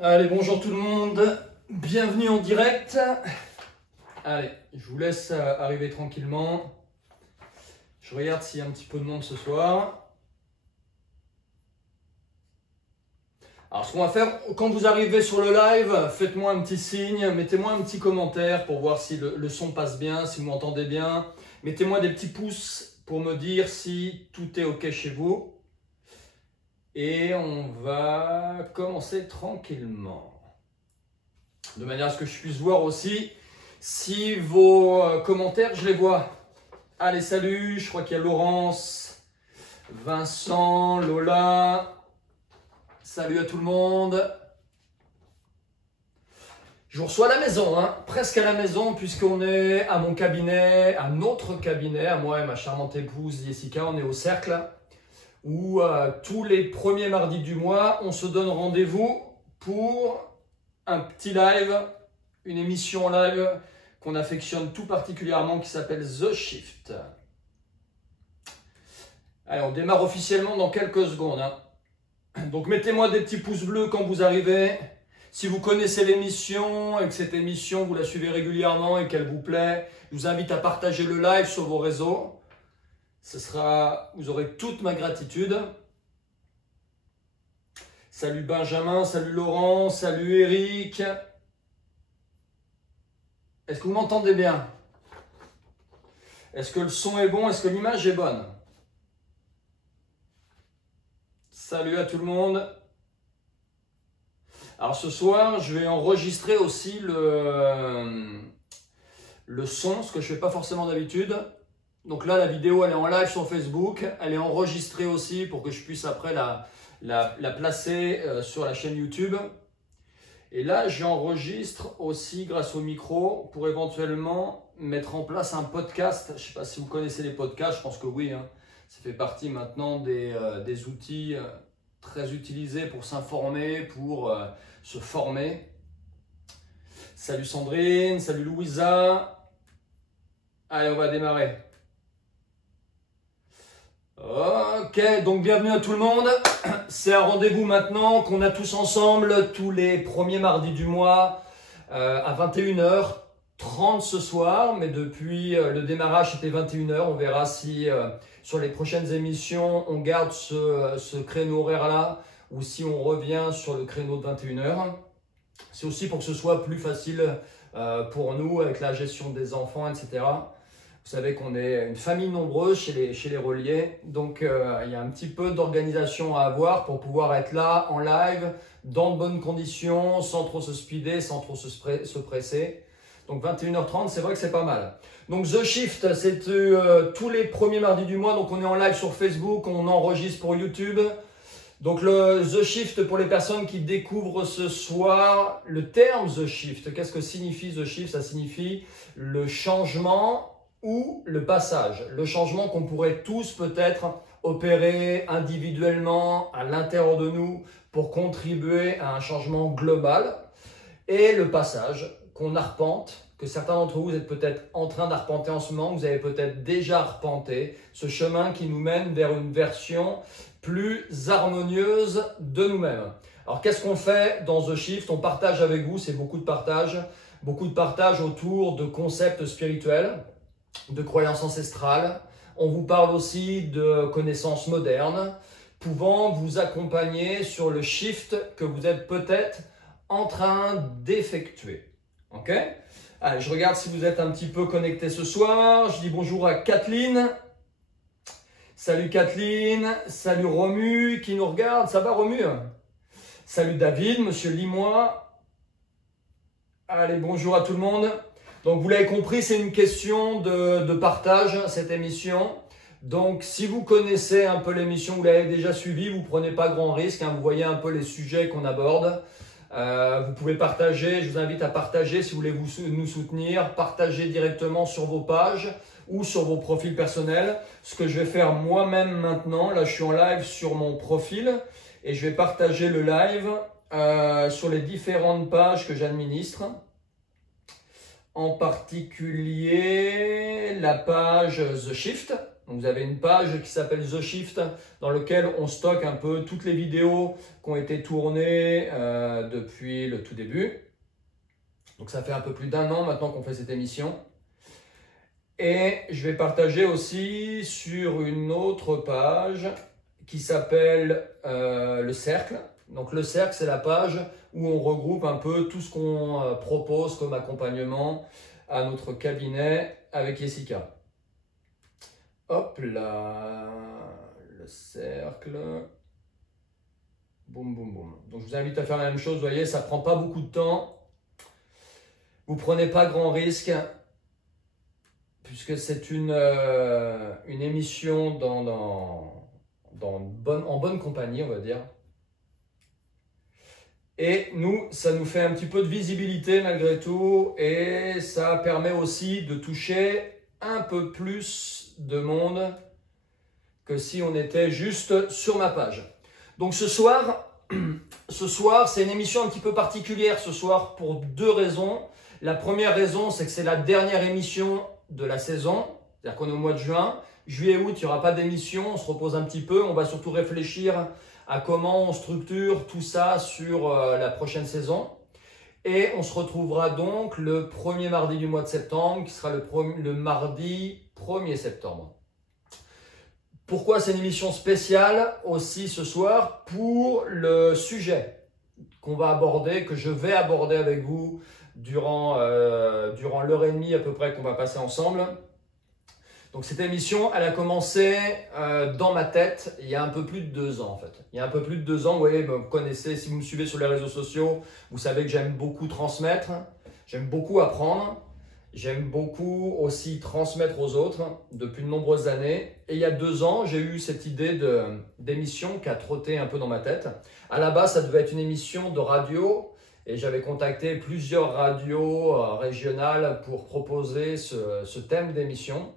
Allez, bonjour tout le monde, bienvenue en direct. Allez, je vous laisse arriver tranquillement. Je regarde s'il y a un petit peu de monde ce soir. Alors ce qu'on va faire, quand vous arrivez sur le live, faites-moi un petit signe, mettez-moi un petit commentaire pour voir si le son passe bien, si vous m'entendez bien. Mettez-moi des petits pouces pour me dire si tout est OK chez vous. Et on va commencer tranquillement. De manière à ce que je puisse voir aussi si vos commentaires, je les vois. Allez, salut, je crois qu'il y a Laurence, Vincent, Lola. Salut à tout le monde. Je vous reçois à la maison, hein, presque à la maison, puisqu'on est à mon cabinet, à notre cabinet, à moi et ma charmante épouse Jessica. On est au Cercle, où tous les premiers mardis du mois, on se donne rendez-vous pour un petit live, une émission live qu'on affectionne tout particulièrement qui s'appelle The Shift. Allez, on démarre officiellement dans quelques secondes. Hein. Donc mettez-moi des petits pouces bleus quand vous arrivez. Si vous connaissez l'émission et que cette émission, vous la suivez régulièrement et qu'elle vous plaît, je vous invite à partager le live sur vos réseaux. Vous aurez toute ma gratitude. Salut Benjamin, salut Laurent, salut Eric. Est-ce que vous m'entendez bien? Est-ce que le son est bon? Est-ce que l'image est bonne? Salut à tout le monde. Alors ce soir, je vais enregistrer aussi le son, ce que je ne fais pas forcément d'habitude. Donc là, la vidéo, elle est en live sur Facebook. Elle est enregistrée aussi pour que je puisse après la placer sur la chaîne YouTube. Et là, j'enregistre aussi grâce au micro pour éventuellement mettre en place un podcast. Je ne sais pas si vous connaissez les podcasts, je pense que oui. Hein. Ça fait partie maintenant des outils très utilisés pour s'informer, pour se former. Salut Sandrine, salut Louisa. Allez, on va démarrer. Ok, donc bienvenue à tout le monde. C'est un rendez-vous maintenant qu'on a tous ensemble tous les premiers mardis du mois à 21h30 ce soir. Mais depuis le démarrage, c'était 21h. On verra si sur les prochaines émissions, on garde ce créneau horaire-là ou si on revient sur le créneau de 21h. C'est aussi pour que ce soit plus facile pour nous avec la gestion des enfants, etc. Vous savez qu'on est une famille nombreuse chez les Reliés, donc il y a un petit peu d'organisation à avoir pour pouvoir être là en live, dans de bonnes conditions, sans trop se speeder, sans trop se presser. Donc 21h30, c'est vrai que c'est pas mal. Donc The Shift, c'est tous les premiers mardis du mois, donc on est en live sur Facebook, on enregistre pour YouTube. Donc le The Shift, pour les personnes qui découvrent ce soir, le terme The Shift, qu'est-ce que signifie The Shift? Ça signifie le changement ou le passage, le changement qu'on pourrait tous peut-être opérer individuellement à l'intérieur de nous pour contribuer à un changement global, et le passage qu'on arpente, que certains d'entre vous êtes peut-être en train d'arpenter en ce moment, vous avez peut-être déjà arpenté, ce chemin qui nous mène vers une version plus harmonieuse de nous-mêmes. Alors qu'est-ce qu'on fait dans The Shift? On partage avec vous, c'est beaucoup de partage autour de concepts spirituels, de croyances ancestrales. On vous parle aussi de connaissances modernes pouvant vous accompagner sur le shift que vous êtes peut-être en train d'effectuer. Ok? Allez, je regarde si vous êtes un petit peu connectés ce soir. Je dis bonjour à Kathleen. Salut Kathleen. Salut Romu qui nous regarde. Ça va Romu? Salut David, monsieur Limois. Allez, bonjour à tout le monde. Donc vous l'avez compris, c'est une question de partage, cette émission. Donc si vous connaissez un peu l'émission, vous l'avez déjà suivie, vous ne prenez pas grand risque, hein, vous voyez un peu les sujets qu'on aborde. Vous pouvez partager, je vous invite à partager si vous voulez nous soutenir, partagez directement sur vos pages ou sur vos profils personnels. Ce que je vais faire moi-même maintenant, là je suis en live sur mon profil et je vais partager le live sur les différentes pages que j'administre. En particulier la page The Shift, Donc, vous avez une page qui s'appelle The Shift dans laquelle on stocke un peu toutes les vidéos qui ont été tournées depuis le tout début. Donc ça fait un peu plus d'1 an maintenant qu'on fait cette émission. Et je vais partager aussi sur une autre page qui s'appelle Le Cercle. Donc le Cercle, c'est la page où on regroupe un peu tout ce qu'on propose comme accompagnement à notre cabinet avec Jessica. Hop là, le cercle. Boum, boum, boum. Donc je vous invite à faire la même chose, vous voyez, ça ne prend pas beaucoup de temps. Vous ne prenez pas grand risque, puisque c'est une émission en bonne compagnie, on va dire. Et nous, ça nous fait un petit peu de visibilité malgré tout, et ça permet aussi de toucher un peu plus de monde que si on était juste sur ma page. Donc ce soir, c'est une émission un petit peu particulière ce soir pour 2 raisons. La première raison, c'est que c'est la dernière émission de la saison, c'est-à-dire qu'on est au mois de juin. Juillet, août, il n'y aura pas d'émission, on se repose un petit peu. On va surtout réfléchir à comment on structure tout ça sur la prochaine saison. Et on se retrouvera donc le premier mardi du mois de septembre, qui sera le mardi 1er septembre. Pourquoi c'est une émission spéciale aussi ce soir? Pour le sujet qu'on va aborder, que je vais aborder avec vous durant l'heure et demie à peu près qu'on va passer ensemble. Donc cette émission, elle a commencé dans ma tête il y a un peu plus de 2 ans en fait. Il y a un peu plus de 2 ans, vous voyez, vous connaissez, si vous me suivez sur les réseaux sociaux, vous savez que j'aime beaucoup transmettre, j'aime beaucoup apprendre, j'aime beaucoup aussi transmettre aux autres depuis de nombreuses années. Et il y a 2 ans, j'ai eu cette idée d'émission qui a trotté un peu dans ma tête. À la base, ça devait être une émission de radio. Et j'avais contacté plusieurs radios régionales pour proposer ce thème d'émission.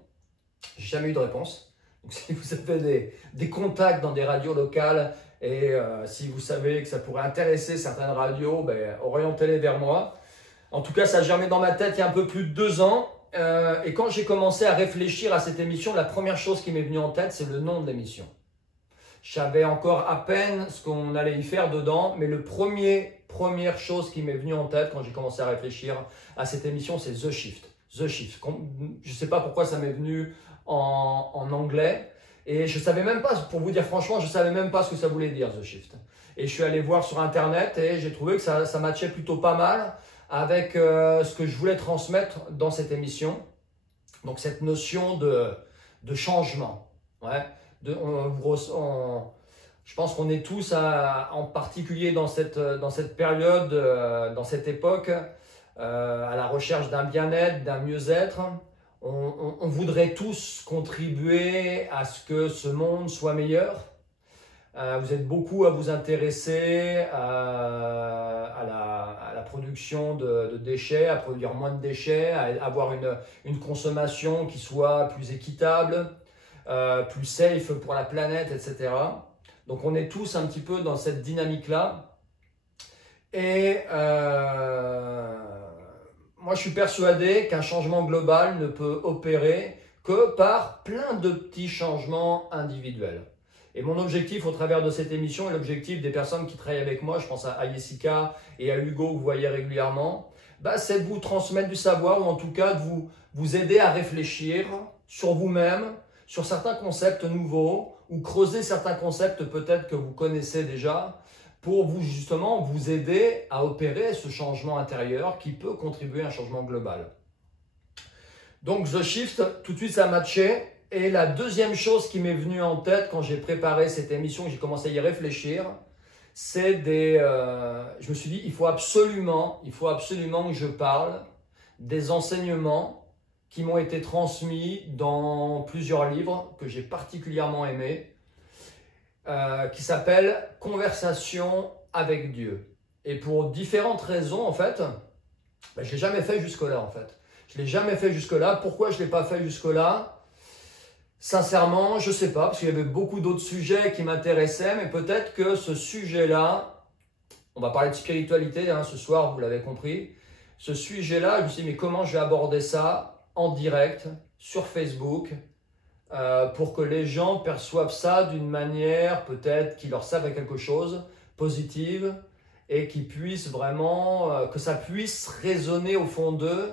J'ai jamais eu de réponse. Donc si vous avez des contacts dans des radios locales et si vous savez que ça pourrait intéresser certaines radios, orientez-les vers moi. En tout cas, ça a germé dans ma tête il y a un peu plus de 2 ans. Et quand j'ai commencé à réfléchir à cette émission, la première chose qui m'est venue en tête, c'est le nom de l'émission. Je savais encore à peine ce qu'on allait y faire dedans, mais première chose qui m'est venue en tête quand j'ai commencé à réfléchir à cette émission, c'est The Shift. The Shift. Je ne sais pas pourquoi ça m'est venu en anglais. Et je ne savais même pas, pour vous dire franchement, je ne savais même pas ce que ça voulait dire The Shift. Et je suis allé voir sur Internet et j'ai trouvé que ça matchait plutôt pas mal avec ce que je voulais transmettre dans cette émission. Donc cette notion de changement. Ouais. Je pense qu'on est tous, en particulier dans cette période, dans cette époque, à la recherche d'un bien-être, d'un mieux-être. On voudrait tous contribuer à ce que ce monde soit meilleur. Vous êtes beaucoup à vous intéresser à la production de déchets, à produire moins de déchets, à avoir une consommation qui soit plus équitable, plus safe pour la planète, etc. Donc on est tous un petit peu dans cette dynamique-là. Et moi je suis persuadé qu'un changement global ne peut opérer que par plein de petits changements individuels. Et mon objectif au travers de cette émission et l'objectif des personnes qui travaillent avec moi, je pense à Jessica et à Hugo que vous voyez régulièrement, c'est de vous transmettre du savoir ou en tout cas de vous aider à réfléchir sur vous-même, sur certains concepts nouveaux ou creuser certains concepts peut-être que vous connaissez déjà pour justement vous aider à opérer ce changement intérieur qui peut contribuer à un changement global. Donc The Shift, tout de suite ça a matché. Et la deuxième chose qui m'est venue en tête quand j'ai préparé cette émission, j'ai commencé à y réfléchir, c'est je me suis dit, il faut absolument que je parle des enseignements qui m'ont été transmis dans plusieurs livres que j'ai particulièrement aimés, qui s'appellent « Conversation avec Dieu ». Et pour différentes raisons, en fait, je ne l'ai jamais fait jusque-là, en fait. Je ne l'ai jamais fait jusque-là. Pourquoi je ne l'ai pas fait jusque-là ? Sincèrement, je ne sais pas, parce qu'il y avait beaucoup d'autres sujets qui m'intéressaient, mais peut-être que ce sujet-là, on va parler de spiritualité ce soir, vous l'avez compris, ce sujet-là, je me suis dit, mais comment je vais aborder ça en direct, sur Facebook, pour que les gens perçoivent ça d'une manière peut-être qui leur serve à quelque chose, positive, et qui puissent vraiment, que ça puisse résonner au fond d'eux,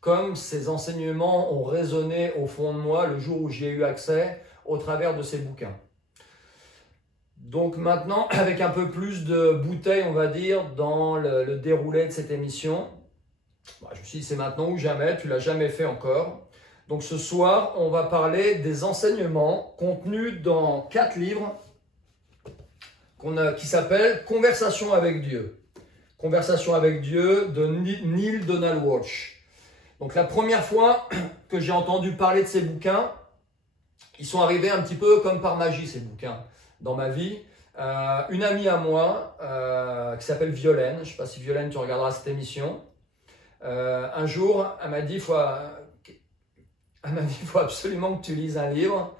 comme ces enseignements ont résonné au fond de moi le jour où j'y ai eu accès au travers de ces bouquins. Donc maintenant, avec un peu plus de bouteilles, on va dire, dans le déroulé de cette émission, je me suis dit c'est maintenant ou jamais, tu ne l'as jamais fait encore. Donc ce soir, on va parler des enseignements contenus dans 4 livres qui s'appellent Conversation avec Dieu. Conversation avec Dieu de Neale Donald Walsch. Donc la première fois que j'ai entendu parler de ces bouquins, ils sont arrivés un petit peu comme par magie ces bouquins dans ma vie. Une amie à moi qui s'appelle Violaine, je ne sais pas si Violaine tu regarderas cette émission, un jour elle m'a dit il faut absolument que tu lises un livre.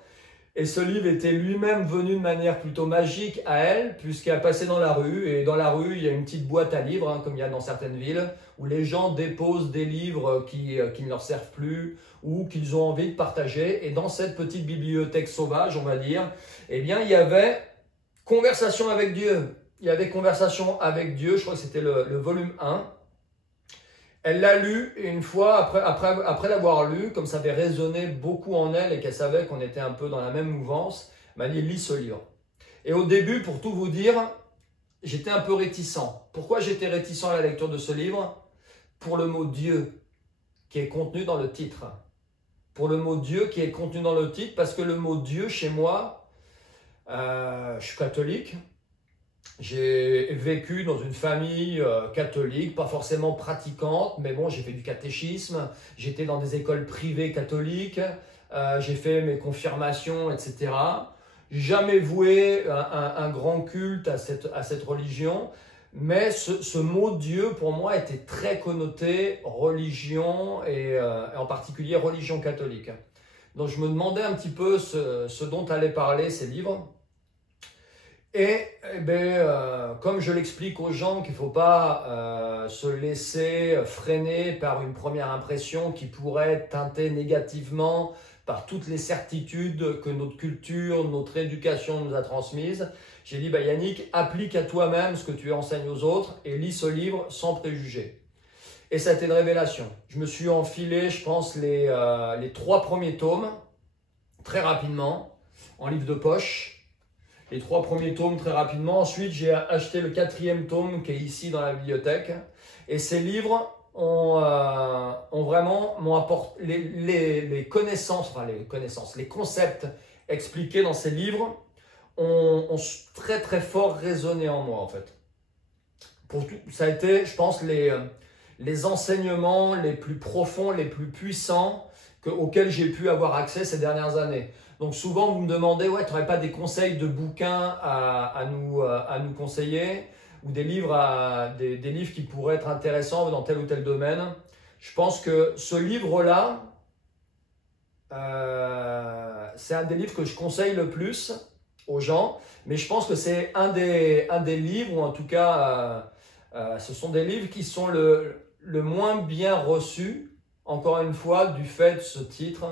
Et ce livre était lui-même venu de manière plutôt magique à elle, puisqu'elle passait dans la rue. Et dans la rue, il y a une petite boîte à livres, comme il y a dans certaines villes, où les gens déposent des livres qui ne leur servent plus ou qu'ils ont envie de partager. Et dans cette petite bibliothèque sauvage, on va dire, eh bien, il y avait Conversation avec Dieu. Il y avait Conversation avec Dieu, je crois que c'était le volume 1. Elle l'a lu et une fois, après l'avoir lu, comme ça avait résonné beaucoup en elle et qu'elle savait qu'on était un peu dans la même mouvance, elle m'a dit « lis ce livre ». Et au début, pour tout vous dire, j'étais un peu réticent. Pourquoi j'étais réticent à la lecture de ce livre? Pour le mot « Dieu » qui est contenu dans le titre. Pour le mot « Dieu » qui est contenu dans le titre, parce que le mot « Dieu » chez moi, je suis catholique. J'ai vécu dans une famille catholique, pas forcément pratiquante, mais bon, j'ai fait du catéchisme, j'étais dans des écoles privées catholiques, j'ai fait mes confirmations, etc. Jamais voué un grand culte à cette religion, mais ce mot Dieu, pour moi, était très connoté religion et en particulier religion catholique. Donc je me demandais un petit peu ce dont allaient parler ces livres. Et comme je l'explique aux gens qu'il ne faut pas se laisser freiner par une première impression qui pourrait teinter négativement par toutes les certitudes que notre culture, notre éducation nous a transmises, j'ai dit Yannick, applique à toi-même ce que tu enseignes aux autres et lis ce livre sans préjugés. Et ça a été une révélation. Je me suis enfilé, je pense, les 3 premiers tomes, très rapidement, en livre de poche. Les 3 premiers tomes très rapidement. Ensuite, j'ai acheté le 4e tome qui est ici dans la bibliothèque. Et ces livres m'ont apporté les connaissances, les concepts expliqués dans ces livres ont très très fort résonné en moi en fait. Ça a été, je pense, les enseignements les plus profonds, les plus puissants auxquels j'ai pu avoir accès ces dernières années. Donc souvent, vous me demandez, ouais, tu n'aurais pas des conseils de bouquins à nous conseiller ou des livres, des livres qui pourraient être intéressants dans tel ou tel domaine. Je pense que ce livre-là, c'est un des livres que je conseille le plus aux gens, mais je pense que c'est un des livres, ou en tout cas, ce sont des livres qui sont le moins bien reçus, encore une fois, du fait de ce titre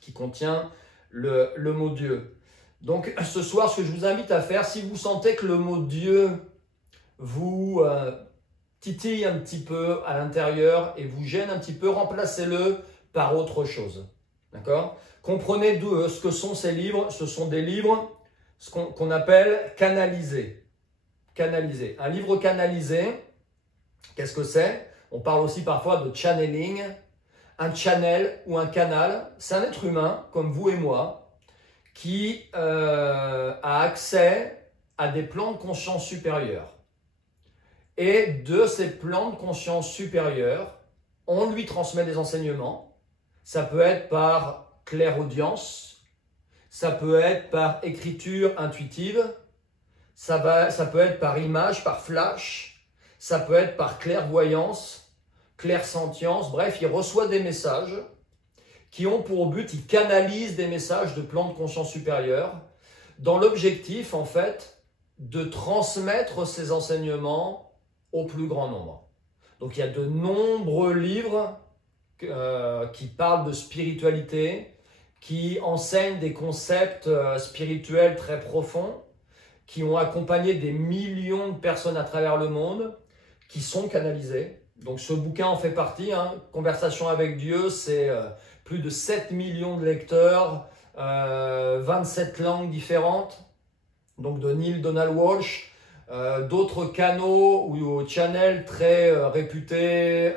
qui contient le mot Dieu. Donc ce soir, ce que je vous invite à faire, si vous sentez que le mot Dieu vous titille un petit peu à l'intérieur et vous gêne un petit peu, remplacez-le par autre chose. D'accord? Comprenez ce que sont ces livres. Ce sont des livres qu'on appelle canalisés. Canalisés. Un livre canalisé, qu'est-ce que c'est? On parle aussi parfois de channeling. Un channel ou un canal, c'est un être humain comme vous et moi qui a accès à des plans de conscience supérieurs. Et de ces plans de conscience supérieurs, on lui transmet des enseignements. Ça peut être par clairaudience, ça peut être par écriture intuitive, ça peut être par image, par flash, ça peut être par clairvoyance, clairsentience, bref, il reçoit des messages qui ont pour but, il canalise des messages de plans de conscience supérieure dans l'objectif, en fait, de transmettre ces enseignements au plus grand nombre. Donc, il y a de nombreux livres qui parlent de spiritualité, qui enseignent des concepts spirituels très profonds, qui ont accompagné des millions de personnes à travers le monde, qui sont canalisées. Donc ce bouquin en fait partie, hein. Conversation avec Dieu, c'est plus de 7 millions de lecteurs, 27 langues différentes, donc de Neale Donald Walsch, d'autres canaux ou channels très réputés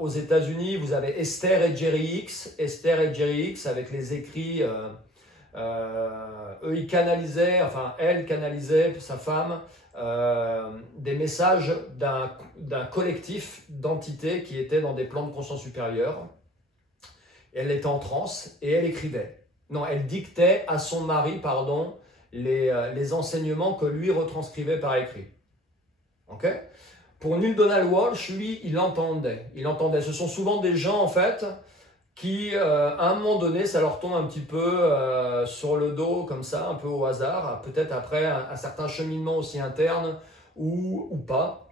aux États-Unis. Vous avez Esther et Jerry X avec les écrits. Eux, ils canalisaient, enfin elle canalisait, sa femme, des messages d'un collectif d'entités qui étaient dans des plans de conscience supérieure. Elle était en transe et elle écrivait. Non, elle dictait à son mari, pardon, les enseignements que lui retranscrivait par écrit. Ok ? Pour Neale Donald Walsch, lui, il entendait. Ce sont souvent des gens, en fait, qui, à un moment donné, ça leur tombe un petit peu sur le dos, comme ça, un peu au hasard, peut-être après un certain cheminement aussi interne ou pas.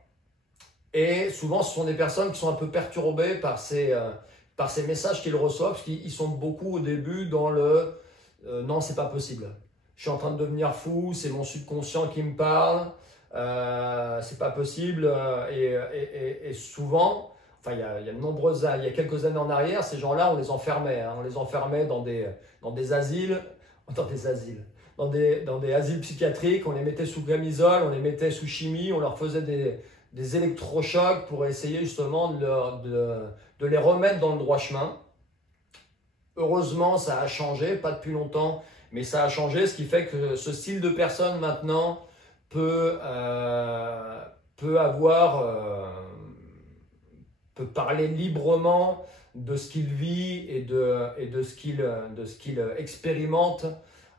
Et souvent, ce sont des personnes qui sont un peu perturbées par ces messages qu'ils reçoivent, parce qu'ils sont beaucoup au début dans le non, c'est pas possible. Je suis en train de devenir fou, c'est mon subconscient qui me parle, c'est pas possible. Et souvent, enfin, il y a quelques années en arrière, ces gens-là, on les enfermait. Hein, on les enfermait dans des asiles, dans des asiles psychiatriques. On les mettait sous camisole, on les mettait sous chimie, on leur faisait des électrochocs pour essayer justement de les remettre dans le droit chemin. Heureusement, ça a changé, pas depuis longtemps, mais ça a changé, ce qui fait que ce style de personne maintenant peut parler librement de ce qu'il vit et de ce qu'il expérimente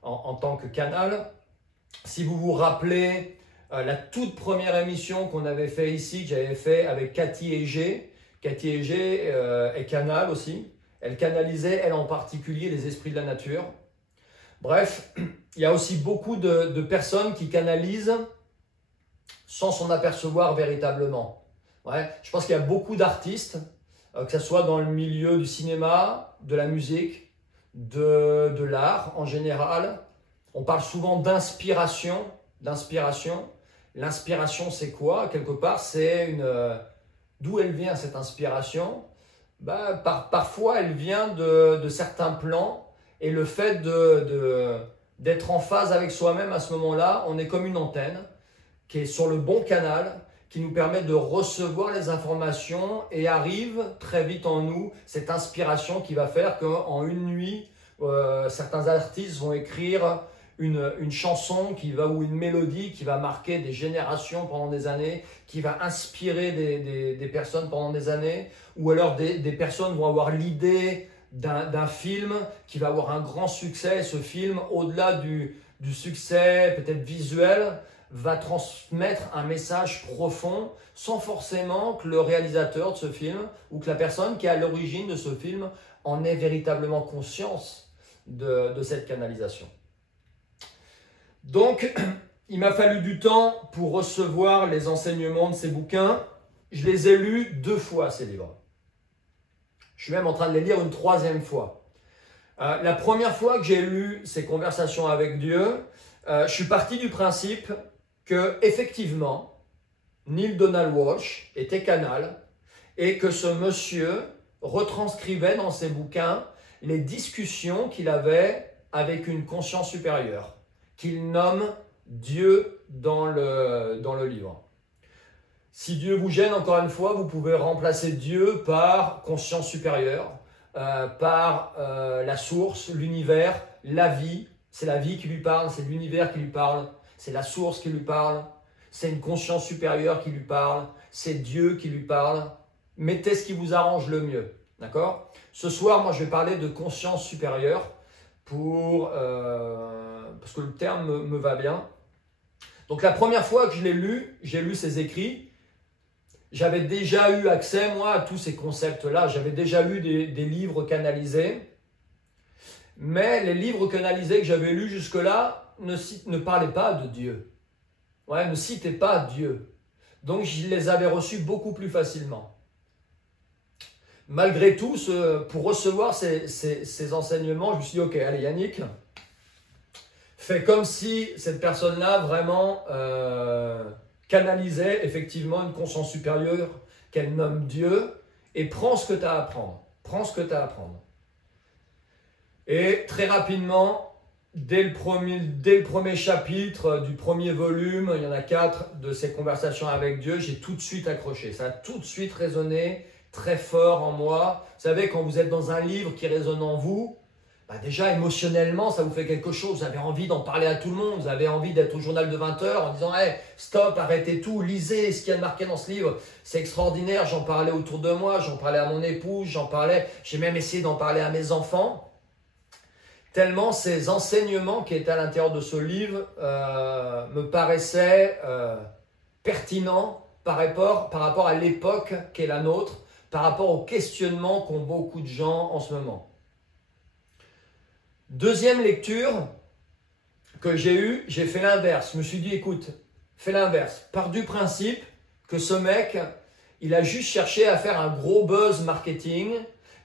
en tant que canal. Si vous vous rappelez la toute première émission qu'on avait fait ici, que j'avais fait avec Cathy Heger. Cathy Heger est canal aussi. Elle canalisait, elle en particulier, les esprits de la nature. Bref, il y a aussi beaucoup de personnes qui canalisent sans s'en apercevoir véritablement. Ouais, je pense qu'il y a beaucoup d'artistes, que ce soit dans le milieu du cinéma, de la musique, de l'art en général. On parle souvent d'inspiration. L'inspiration, c'est quoi? Quelque part, c'est d'où elle vient cette inspiration? Parfois, elle vient de certains plans, et le fait d'être en phase avec soi-même à ce moment-là, on est comme une antenne qui est sur le bon canal, qui nous permet de recevoir les informations, et arrive très vite en nous cette inspiration qui va faire qu'en une nuit, certains artistes vont écrire une chanson ou une mélodie qui va marquer des générations pendant des années, qui va inspirer des personnes pendant des années, ou alors des personnes vont avoir l'idée d'un film qui va avoir un grand succès, et ce film, au-delà du succès peut-être visuel, va transmettre un message profond sans forcément que le réalisateur de ce film ou que la personne qui est à l'origine de ce film en ait véritablement conscience de cette canalisation. Donc, il m'a fallu du temps pour recevoir les enseignements de ces bouquins. Je les ai lus 2 fois, ces livres. Je suis même en train de les lire une 3e fois. La première fois que j'ai lu ces conversations avec Dieu, je suis parti du principe que, effectivement, Neale Donald Walsch était canal et que ce monsieur retranscrivait dans ses bouquins les discussions qu'il avait avec une conscience supérieure, qu'il nomme Dieu dans le livre. Si Dieu vous gêne, encore une fois, vous pouvez remplacer Dieu par conscience supérieure, par la source, l'univers, la vie. C'est la vie qui lui parle, c'est l'univers qui lui parle, c'est la source qui lui parle, c'est une conscience supérieure qui lui parle, c'est Dieu qui lui parle. Mettez ce qui vous arrange le mieux, d'accord? Ce soir, moi, je vais parler de conscience supérieure parce que le terme me va bien. Donc, la première fois que je l'ai lu, j'ai lu ses écrits. J'avais déjà eu accès, moi, à tous ces concepts-là. J'avais déjà lu des livres canalisés. Mais les livres canalisés que j'avais lus jusque-là ne parlaient pas de Dieu. Ouais, ne citaient pas Dieu. Donc, je les avais reçus beaucoup plus facilement. malgré tout, pour recevoir ces enseignements, je me suis dit, ok, allez Yannick, fais comme si cette personne-là vraiment canalisait effectivement une conscience supérieure qu'elle nomme Dieu et prends ce que tu as à apprendre. Prends ce que tu as à apprendre. Et très rapidement, dès le premier chapitre du premier volume, il y en a 4 de ces conversations avec Dieu, j'ai tout de suite accroché. Ça a tout de suite résonné très fort en moi. Vous savez, quand vous êtes dans un livre qui résonne en vous, bah déjà émotionnellement, ça vous fait quelque chose. Vous avez envie d'en parler à tout le monde. Vous avez envie d'être au journal de 20 heures en disant hey, stop, arrêtez tout, lisez ce qu'il y a de marqué dans ce livre. C'est extraordinaire. J'en parlais autour de moi, j'en parlais à mon épouse, j'ai même essayé d'en parler à mes enfants. Tellement ces enseignements qui étaient à l'intérieur de ce livre me paraissaient pertinents par rapport à l'époque qui est la nôtre, par rapport aux questionnements qu'ont beaucoup de gens en ce moment. Deuxième lecture que j'ai eue, j'ai fait l'inverse. Je me suis dit, écoute, fais l'inverse. Pars du principe que ce mec, il a juste cherché à faire un gros buzz marketing.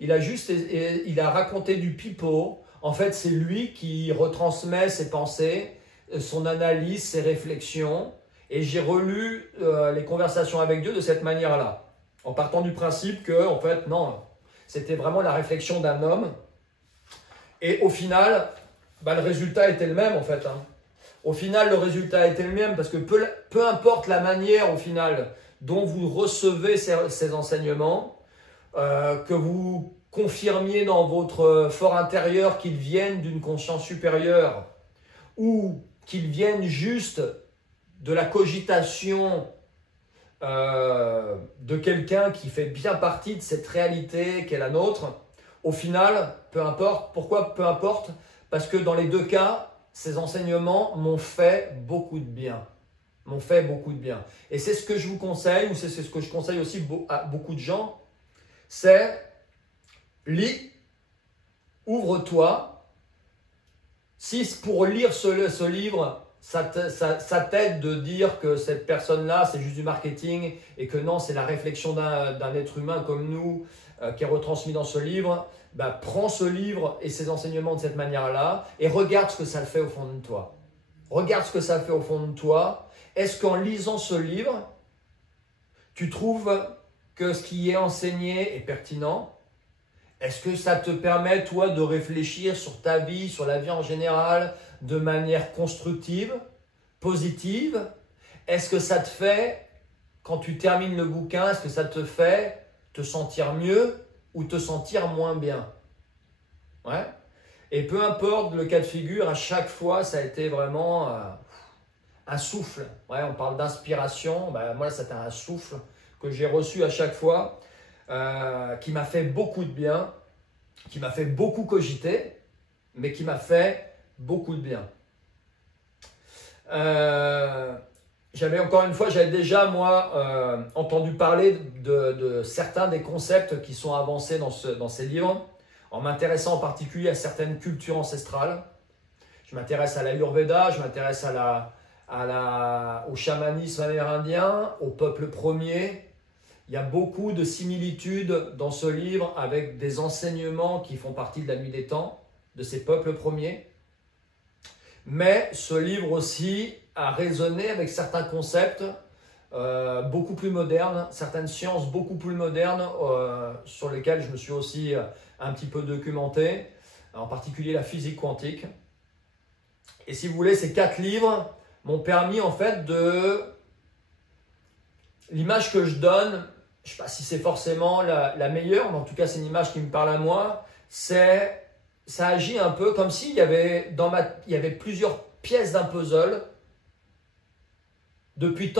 Il a raconté du pipeau. En fait, c'est lui qui retransmet ses pensées, son analyse, ses réflexions. Et j'ai relu les conversations avec Dieu de cette manière-là. En partant du principe que, en fait, non, c'était vraiment la réflexion d'un homme. Et au final, bah, le résultat était le même, en fait. Au final, le résultat était le même parce que peu importe la manière, au final, dont vous recevez ces enseignements, que vous confirmiez dans votre fort intérieur qu'ils viennent d'une conscience supérieure ou qu'ils viennent juste de la cogitation de quelqu'un qui fait bien partie de cette réalité qu'est la nôtre, au final, peu importe. Pourquoi peu importe? Parce que dans les deux cas, ces enseignements m'ont fait beaucoup de bien. M'ont fait beaucoup de bien. Et c'est ce que je vous conseille, ou c'est ce que je conseille aussi à beaucoup de gens, c'est lis, ouvre-toi. Si pour lire ce livre, ça t'aide de dire que cette personne-là, c'est juste du marketing et que non, c'est la réflexion d'un être humain comme nous qui est retransmis dans ce livre, bah, prends ce livre et ses enseignements de cette manière-là et regarde ce que ça fait au fond de toi. Regarde ce que ça fait au fond de toi. Est-ce qu'en lisant ce livre, tu trouves que ce qui est enseigné est pertinent? Est-ce que ça te permet, toi, de réfléchir sur ta vie, sur la vie en général, de manière constructive, positive? Est-ce que ça te fait, quand tu termines le bouquin, est-ce que ça te fait te sentir mieux ou te sentir moins bien? Ouais. Et peu importe le cas de figure, à chaque fois, ça a été vraiment un souffle. Ouais, on parle d'inspiration. Ben, moi, c'était un souffle que j'ai reçu à chaque fois. Qui m'a fait beaucoup de bien, qui m'a fait beaucoup cogiter, mais qui m'a fait beaucoup de bien. J'avais déjà, moi, entendu parler de certains des concepts qui sont avancés dans ces livres, en m'intéressant en particulier à certaines cultures ancestrales. Je m'intéresse à l'Ayurveda, je m'intéresse au chamanisme amérindien, au peuple premier. Il y a beaucoup de similitudes dans ce livre avec des enseignements qui font partie de la nuit des temps, de ces peuples premiers. Mais ce livre aussi a résonné avec certains concepts beaucoup plus modernes, certaines sciences beaucoup plus modernes sur lesquelles je me suis aussi un petit peu documenté, en particulier la physique quantique. Et si vous voulez, ces 4 livres m'ont permis en fait de... L'image que je donne, je ne sais pas si c'est forcément la meilleure, mais en tout cas c'est une image qui me parle à moi, ça agit un peu comme s'il y avait, il y avait plusieurs pièces d'un puzzle. Depuis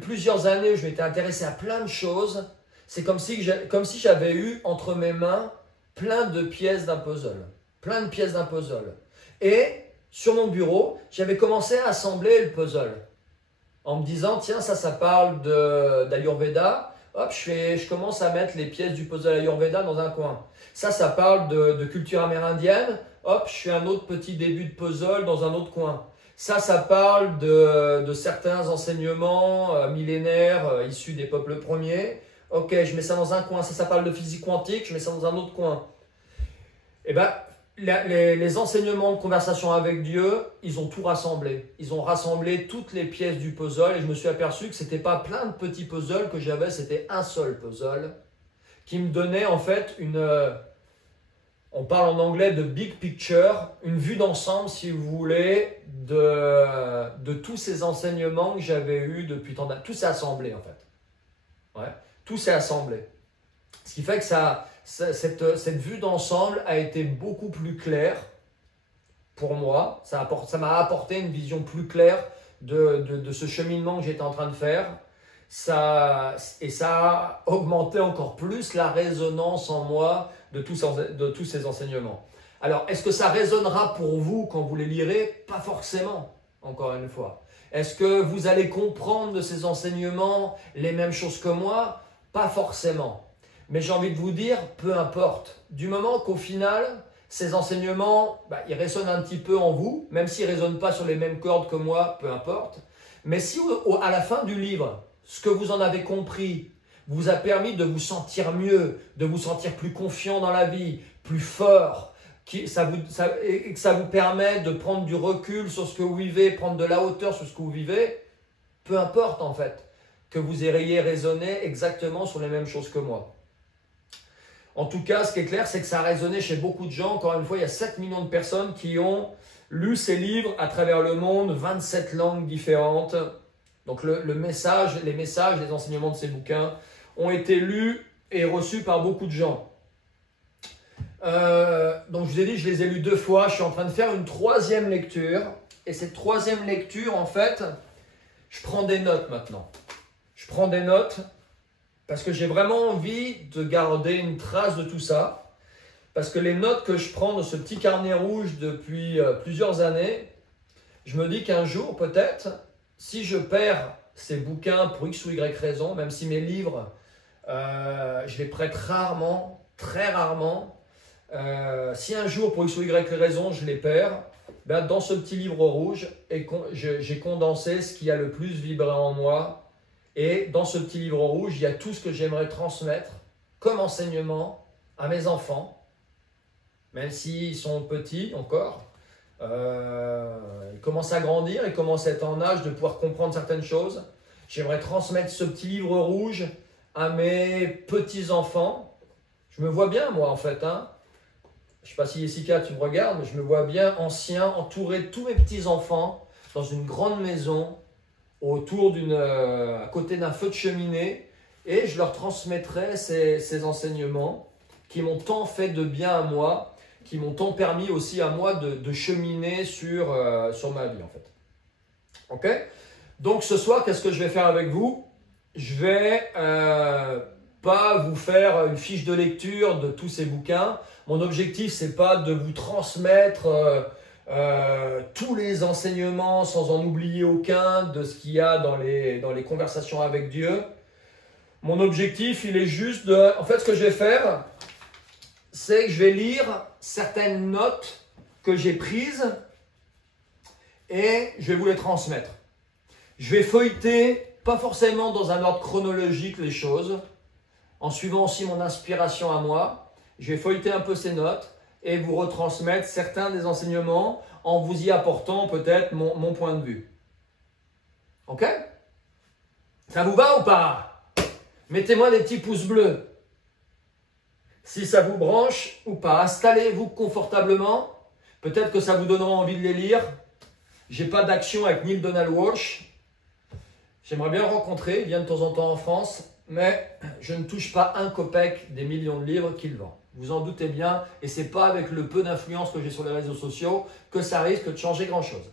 plusieurs années, je m'étais intéressé à plein de choses. C'est comme si j'avais eu entre mes mains plein de pièces d'un puzzle. Plein de pièces d'un puzzle. Et sur mon bureau, j'avais commencé à assembler le puzzle. En me disant, tiens, ça parle d'Ayurveda. Hop, je commence à mettre les pièces du puzzle Ayurveda dans un coin. Ça parle de culture amérindienne. Hop, je fais un autre petit début de puzzle dans un autre coin. Ça parle de certains enseignements millénaires issus des peuples premiers. Ok, je mets ça dans un coin. Ça parle de physique quantique, je mets ça dans un autre coin. Eh bien, les enseignements de conversation avec Dieu, ils ont tout rassemblé. Ils ont rassemblé toutes les pièces du puzzle et je me suis aperçu que ce n'était pas plein de petits puzzles que j'avais, c'était un seul puzzle qui me donnait en fait on parle en anglais de big picture, une vue d'ensemble si vous voulez, de tous ces enseignements que j'avais eus depuis tant d'années. Tout s'est assemblé en fait. Ouais, tout s'est assemblé. Ce qui fait que cette vue d'ensemble a été beaucoup plus claire pour moi. Ça m'a apporté une vision plus claire de ce cheminement que j'étais en train de faire. Et ça a augmenté encore plus la résonance en moi de tous ces enseignements. Alors, est-ce que ça résonnera pour vous quand vous les lirez? Pas forcément, encore une fois. Est-ce que vous allez comprendre de ces enseignements les mêmes choses que moi? Pas forcément. Mais j'ai envie de vous dire, peu importe. Du moment qu'au final, ces enseignements, ils résonnent un petit peu en vous, même s'ils ne résonnent pas sur les mêmes cordes que moi, peu importe. Mais si à la fin du livre, ce que vous en avez compris vous a permis de vous sentir mieux, de vous sentir plus confiant dans la vie, plus fort, et que ça vous permet de prendre du recul sur ce que vous vivez, prendre de la hauteur sur ce que vous vivez, peu importe en fait, que vous ayez raisonné exactement sur les mêmes choses que moi. En tout cas, ce qui est clair, c'est que ça a résonné chez beaucoup de gens. Encore une fois, il y a 7 millions de personnes qui ont lu ces livres à travers le monde, 27 langues différentes. Donc les messages, les enseignements de ces bouquins ont été lus et reçus par beaucoup de gens. Donc je vous ai dit, je les ai lus 2 fois. Je suis en train de faire une 3e lecture. Et cette 3e lecture, en fait, je prends des notes maintenant. Je prends des notes parce que j'ai vraiment envie de garder une trace de tout ça. Parce que les notes que je prends de ce petit carnet rouge depuis plusieurs années, je me dis qu'un jour, peut-être, si je perds ces bouquins pour X ou Y raison, même si mes livres, je les prête rarement, très rarement, si un jour, pour X ou Y raison, je les perds, dans ce petit livre rouge, j'ai condensé ce qui a le plus vibré en moi. Et dans ce petit livre rouge, il y a tout ce que j'aimerais transmettre comme enseignement à mes enfants, même s'ils sont petits encore. Ils commencent à grandir, ils commencent à être en âge de pouvoir comprendre certaines choses. J'aimerais transmettre ce petit livre rouge à mes petits-enfants. Je me vois bien, moi, en fait. Hein. Je ne sais pas si Jessica, tu me regardes, mais je me vois bien ancien, entouré de tous mes petits-enfants, dans une grande maison, à côté d'un feu de cheminée, et je leur transmettrai ces enseignements qui m'ont tant fait de bien à moi, qui m'ont tant permis aussi à moi de cheminer sur ma vie en fait. Ok? Donc ce soir, qu'est-ce que je vais faire avec vous? Je vais pas vous faire une fiche de lecture de tous ces bouquins. Mon objectif, c'est pas de vous transmettre tous les enseignements sans en oublier aucun de ce qu'il y a dans les conversations avec Dieu. Mon objectif, il est juste de... En fait, ce que je vais faire, c'est que je vais lire certaines notes que j'ai prises et je vais vous les transmettre. Je vais feuilleter, pas forcément dans un ordre chronologique les choses, en suivant aussi mon inspiration à moi. Je vais feuilleter un peu ces notes et vous retransmettre certains des enseignements en vous y apportant peut-être mon point de vue. Ok? Ça vous va ou pas? Mettez-moi des petits pouces bleus. Si ça vous branche ou pas, installez-vous confortablement. Peut-être que ça vous donnera envie de les lire. J'ai pas d'action avec Neale Donald Walsch. J'aimerais bien le rencontrer, il vient de temps en temps en France, mais je ne touche pas un copec des millions de livres qu'il vend. Vous en doutez bien, et c'est pas avec le peu d'influence que j'ai sur les réseaux sociaux que ça risque de changer grand-chose.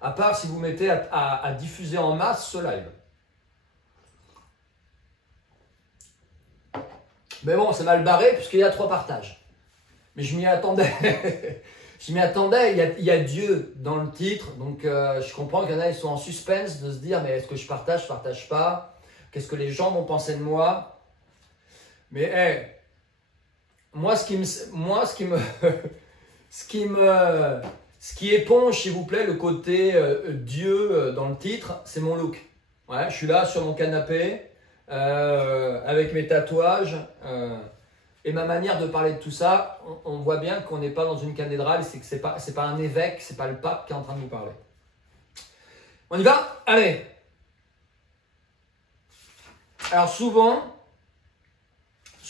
À part si vous mettez à diffuser en masse ce live. Mais bon, c'est mal barré puisqu'il y a 3 partages. Mais je m'y attendais. Je m'y attendais. Il y a Dieu dans le titre. Donc, je comprends qu'il y en a qui sont en suspense de se dire mais est-ce que je partage pas? Qu'est-ce que les gens vont penser de moi? Mais moi, ce qui éponge, s'il vous plaît, le côté Dieu dans le titre, c'est mon look. Ouais, je suis là sur mon canapé. avec mes tatouages et ma manière de parler de tout ça, on voit bien qu'on n'est pas dans une cathédrale, c'est que c'est pas un évêque, c'est pas le pape qui est en train de nous parler. On y va? Allez. Alors souvent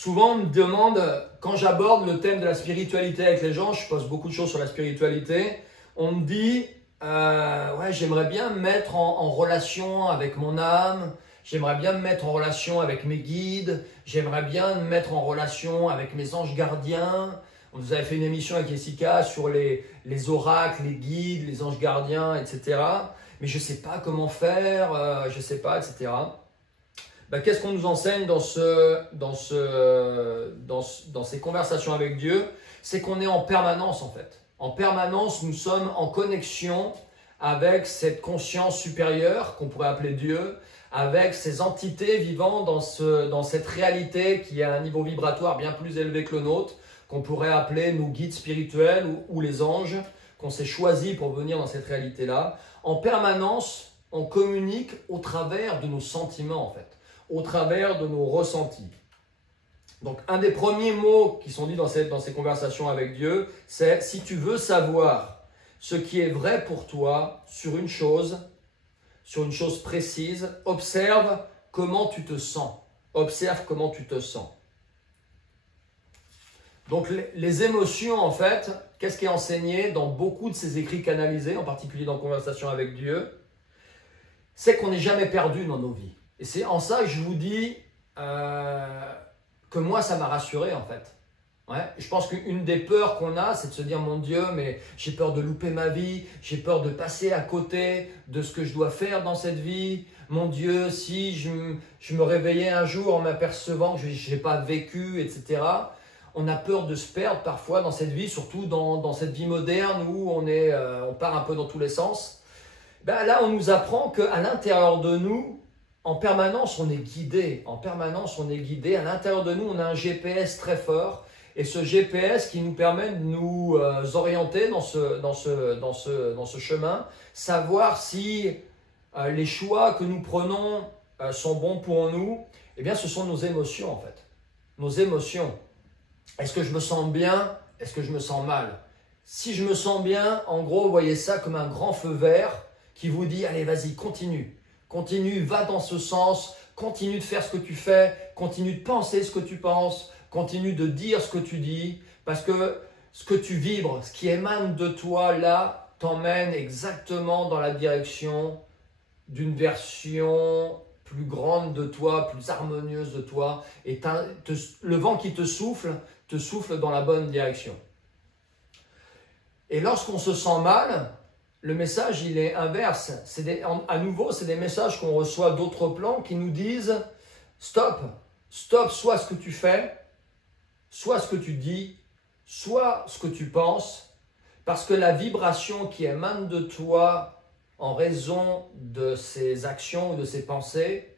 on me demande, quand j'aborde le thème de la spiritualité avec les gens, je pose beaucoup de choses sur la spiritualité, on me dit, ouais, j'aimerais bien me mettre en relation avec mon âme, j'aimerais bien me mettre en relation avec mes guides, j'aimerais bien me mettre en relation avec mes anges gardiens. Vous avez fait une émission avec Jessica sur les oracles, les guides, les anges gardiens, etc. Mais je ne sais pas comment faire, je ne sais pas, etc. Ben, qu'est-ce qu'on nous enseigne dans ces conversations avec Dieu? C'est qu'on est en permanence en fait. En permanence, nous sommes en connexion avec cette conscience supérieure qu'on pourrait appeler Dieu, avec ces entités vivant dans cette réalité qui a un niveau vibratoire bien plus élevé que le nôtre, qu'on pourrait appeler nos guides spirituels ou les anges, qu'on s'est choisis pour venir dans cette réalité-là. En permanence, on communique au travers de nos sentiments en fait, au travers de nos ressentis. Donc, un des premiers mots qui sont dits dans ces conversations avec Dieu, c'est « si tu veux savoir ce qui est vrai pour toi sur une chose précise, observe comment tu te sens. Observe comment tu te sens. » Donc, les émotions, en fait, qu'est-ce qui est enseigné dans beaucoup de ces écrits canalisés, en particulier dans Conversation avec Dieu, c'est qu'on n'est jamais perdu dans nos vies. Et c'est en ça que je vous dis que moi, ça m'a rassuré en fait. Ouais, je pense qu'une des peurs qu'on a, c'est de se dire, mon Dieu, mais j'ai peur de louper ma vie, j'ai peur de passer à côté de ce que je dois faire dans cette vie. Mon Dieu, si je me réveillais un jour en m'apercevant que je n'ai pas vécu, etc. On a peur de se perdre parfois dans cette vie, surtout dans cette vie moderne où on part un peu dans tous les sens. Ben là, on nous apprend qu'à l'intérieur de nous, en permanence, on est guidé. En permanence, on est guidé. À l'intérieur de nous, on a un GPS très fort. Et ce GPS qui nous permet de nous orienter dans ce chemin, savoir si les choix que nous prenons sont bons pour nous, eh bien, ce sont nos émotions en fait. Nos émotions. Est-ce que je me sens bien? Est-ce que je me sens mal? Si je me sens bien, en gros, voyez ça comme un grand feu vert qui vous dit, allez, vas-y, continue. Continue, va dans ce sens, continue de faire ce que tu fais, continue de penser ce que tu penses, continue de dire ce que tu dis, parce que ce que tu vibres, ce qui émane de toi là, t'emmène exactement dans la direction d'une version plus grande de toi, plus harmonieuse de toi, et le vent qui te souffle dans la bonne direction. Et lorsqu'on se sent mal, le message, il est inverse. À nouveau, c'est des messages qu'on reçoit d'autres plans qui nous disent « Stop, stop, soit ce que tu fais, soit ce que tu dis, soit ce que tu penses, parce que la vibration qui émane de toi en raison de ces actions ou de ces pensées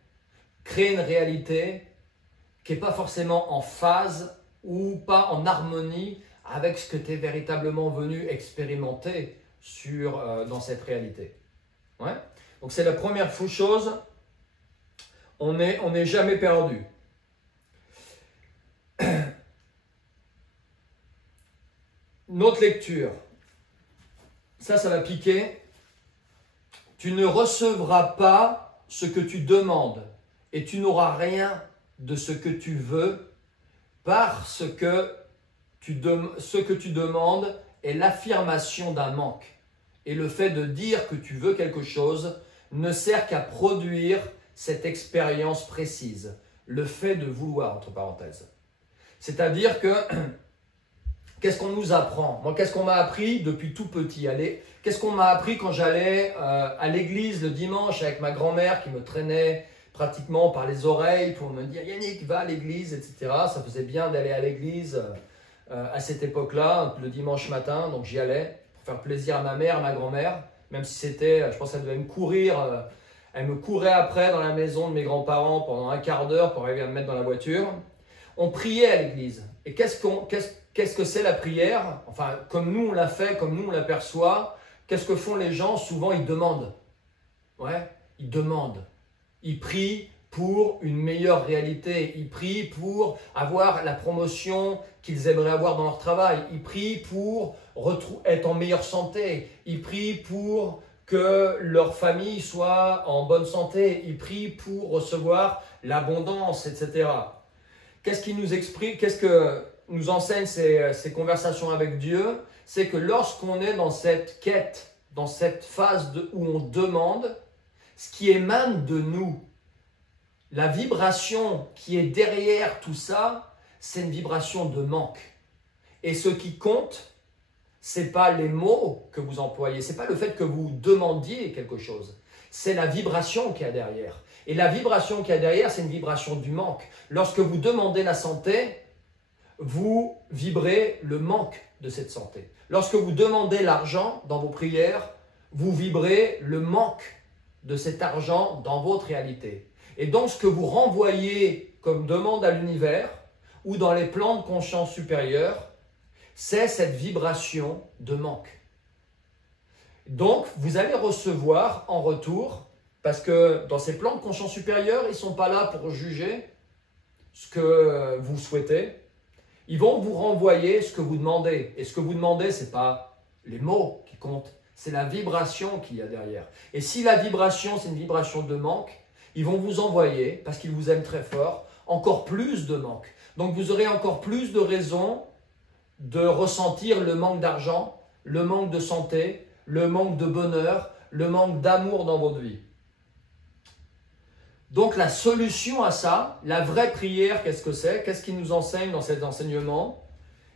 crée une réalité qui n'est pas forcément en phase ou pas en harmonie avec ce que tu es véritablement venu expérimenter dans cette réalité. Ouais. Donc c'est la première chose, on n'est jamais perdu. Notre lecture, ça va piquer. Tu ne recevras pas ce que tu demandes et tu n'auras rien de ce que tu veux parce que ce que tu demandes est l'affirmation d'un manque. Et le fait de dire que tu veux quelque chose ne sert qu'à produire cette expérience précise. Le fait de vouloir, entre parenthèses. C'est-à-dire que, qu'est-ce qu'on nous apprend? Moi, qu'est-ce qu'on m'a appris depuis tout petit? Qu'est-ce qu'on m'a appris quand j'allais à l'église le dimanche avec ma grand-mère qui me traînait pratiquement par les oreilles pour me dire « Yannick, va à l'église », etc. Ça faisait bien d'aller à l'église à cette époque-là, le dimanche matin, donc j'y allais pour faire plaisir à ma mère, à ma grand-mère, même si c'était, je pense qu'elle devait me courir, elle me courait après dans la maison de mes grands-parents pendant un quart d'heure pour arriver à me mettre dans la voiture. On priait à l'église. Et qu'est-ce que c'est la prière? Enfin, comme nous on l'a fait, comme nous on l'aperçoit, qu'est-ce que font les gens? Souvent ils demandent. Ouais, ils demandent. Ils prient pour une meilleure réalité. Ils prient pour avoir la promotion qu'ils aimeraient avoir dans leur travail. Ils prient pour être en meilleure santé. Ils prient pour que leur famille soit en bonne santé. Ils prient pour recevoir l'abondance, etc. Qu'est-ce qui nous explique, qu'est-ce que nous enseignent ces conversations avec Dieu? C'est que lorsqu'on est dans cette quête, dans cette phase où on demande, ce qui émane de nous, la vibration qui est derrière tout ça, c'est une vibration de manque. Et ce qui compte, c'est pas les mots que vous employez, c'est pas le fait que vous demandiez quelque chose, c'est la vibration qu'il y a derrière. Et la vibration qu'il y a derrière, c'est une vibration du manque. Lorsque vous demandez la santé, vous vibrez le manque de cette santé. Lorsque vous demandez l'argent dans vos prières, vous vibrez le manque de cet argent dans votre réalité. Et donc, ce que vous renvoyez comme demande à l'univers ou dans les plans de conscience supérieure, c'est cette vibration de manque. Donc, vous allez recevoir en retour, parce que dans ces plans de conscience supérieure, ils ne sont pas là pour juger ce que vous souhaitez. Ils vont vous renvoyer ce que vous demandez. Et ce que vous demandez, ce n'est pas les mots qui comptent, c'est la vibration qu'il y a derrière. Et si la vibration, c'est une vibration de manque, ils vont vous envoyer, parce qu'ils vous aiment très fort, encore plus de manque. Donc vous aurez encore plus de raisons de ressentir le manque d'argent, le manque de santé, le manque de bonheur, le manque d'amour dans votre vie. Donc la solution à ça, la vraie prière, qu'est-ce que c'est? Qu'est-ce qu'il nous enseigne dans cet enseignement?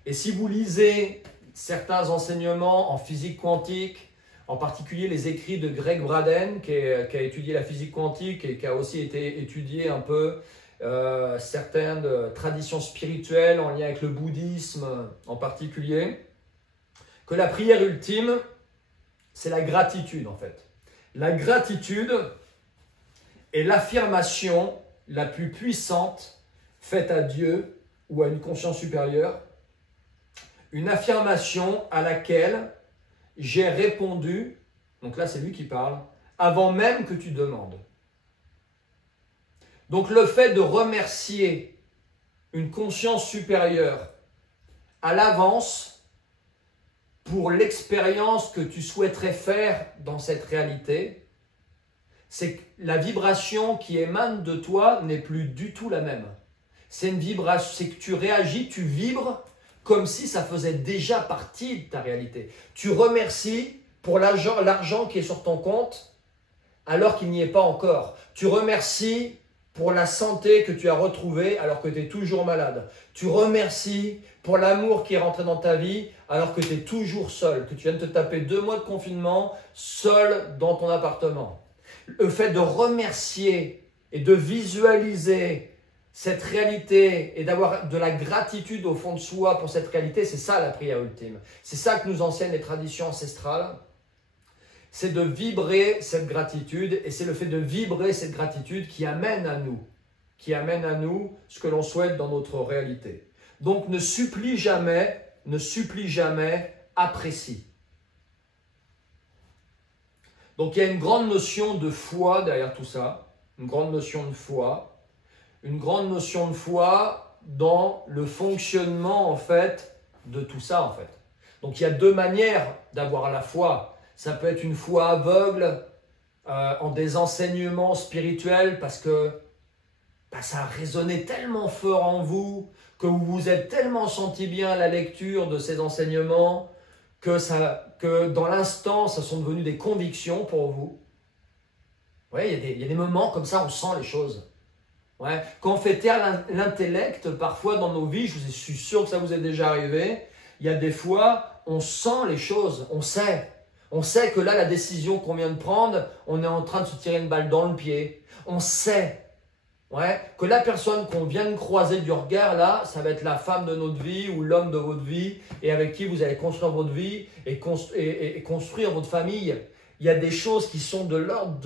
Et si vous lisez certains enseignements en physique quantique, en particulier les écrits de Greg Braden, qui a étudié la physique quantique et qui a aussi étudié un peu certaines traditions spirituelles en lien avec le bouddhisme en particulier, que la prière ultime, c'est la gratitude en fait. La gratitude est l'affirmation la plus puissante faite à Dieu ou à une conscience supérieure, une affirmation à laquelle j'ai répondu, donc là c'est lui qui parle, avant même que tu demandes. Donc le fait de remercier une conscience supérieure à l'avance pour l'expérience que tu souhaiterais faire dans cette réalité, c'est que la vibration qui émane de toi n'est plus du tout la même. C'est une vibration, c'est que tu réagis, tu vibres comme si ça faisait déjà partie de ta réalité. Tu remercies pour l'argent qui est sur ton compte alors qu'il n'y est pas encore. Tu remercies pour la santé que tu as retrouvée alors que tu es toujours malade. Tu remercies pour l'amour qui est rentré dans ta vie alors que tu es toujours seul, que tu viens de te taper 2 mois de confinement seul dans ton appartement. Le fait de remercier et de visualiser cette réalité et d'avoir de la gratitude au fond de soi pour cette réalité, c'est ça la prière ultime. C'est ça que nous enseignent les traditions ancestrales. C'est de vibrer cette gratitude et c'est le fait de vibrer cette gratitude qui amène à nous ce que l'on souhaite dans notre réalité. Donc ne supplie jamais, apprécie. Donc il y a une grande notion de foi derrière tout ça, une grande notion de foi dans le fonctionnement en fait de tout ça en fait. Donc il y a 2 manières d'avoir la foi. Ça peut être une foi aveugle en des enseignements spirituels parce que ça a résonné tellement fort en vous, que vous vous êtes tellement senti bien à la lecture de ces enseignements que dans l'instant, ça sont devenus des convictions pour vous. Ouais, il y a des moments comme ça, on sent les choses. Ouais. Quand on fait taire l'intellect, parfois dans nos vies, je suis sûr que ça vous est déjà arrivé, il y a des fois, on sent les choses, on sait. On sait que là, la décision qu'on vient de prendre, on est en train de se tirer une balle dans le pied. On sait que la personne qu'on vient de croiser du regard, là, ça va être la femme de notre vie ou l'homme de votre vie et avec qui vous allez construire votre vie et construire votre famille. Il y a des choses qui sont de l'ordre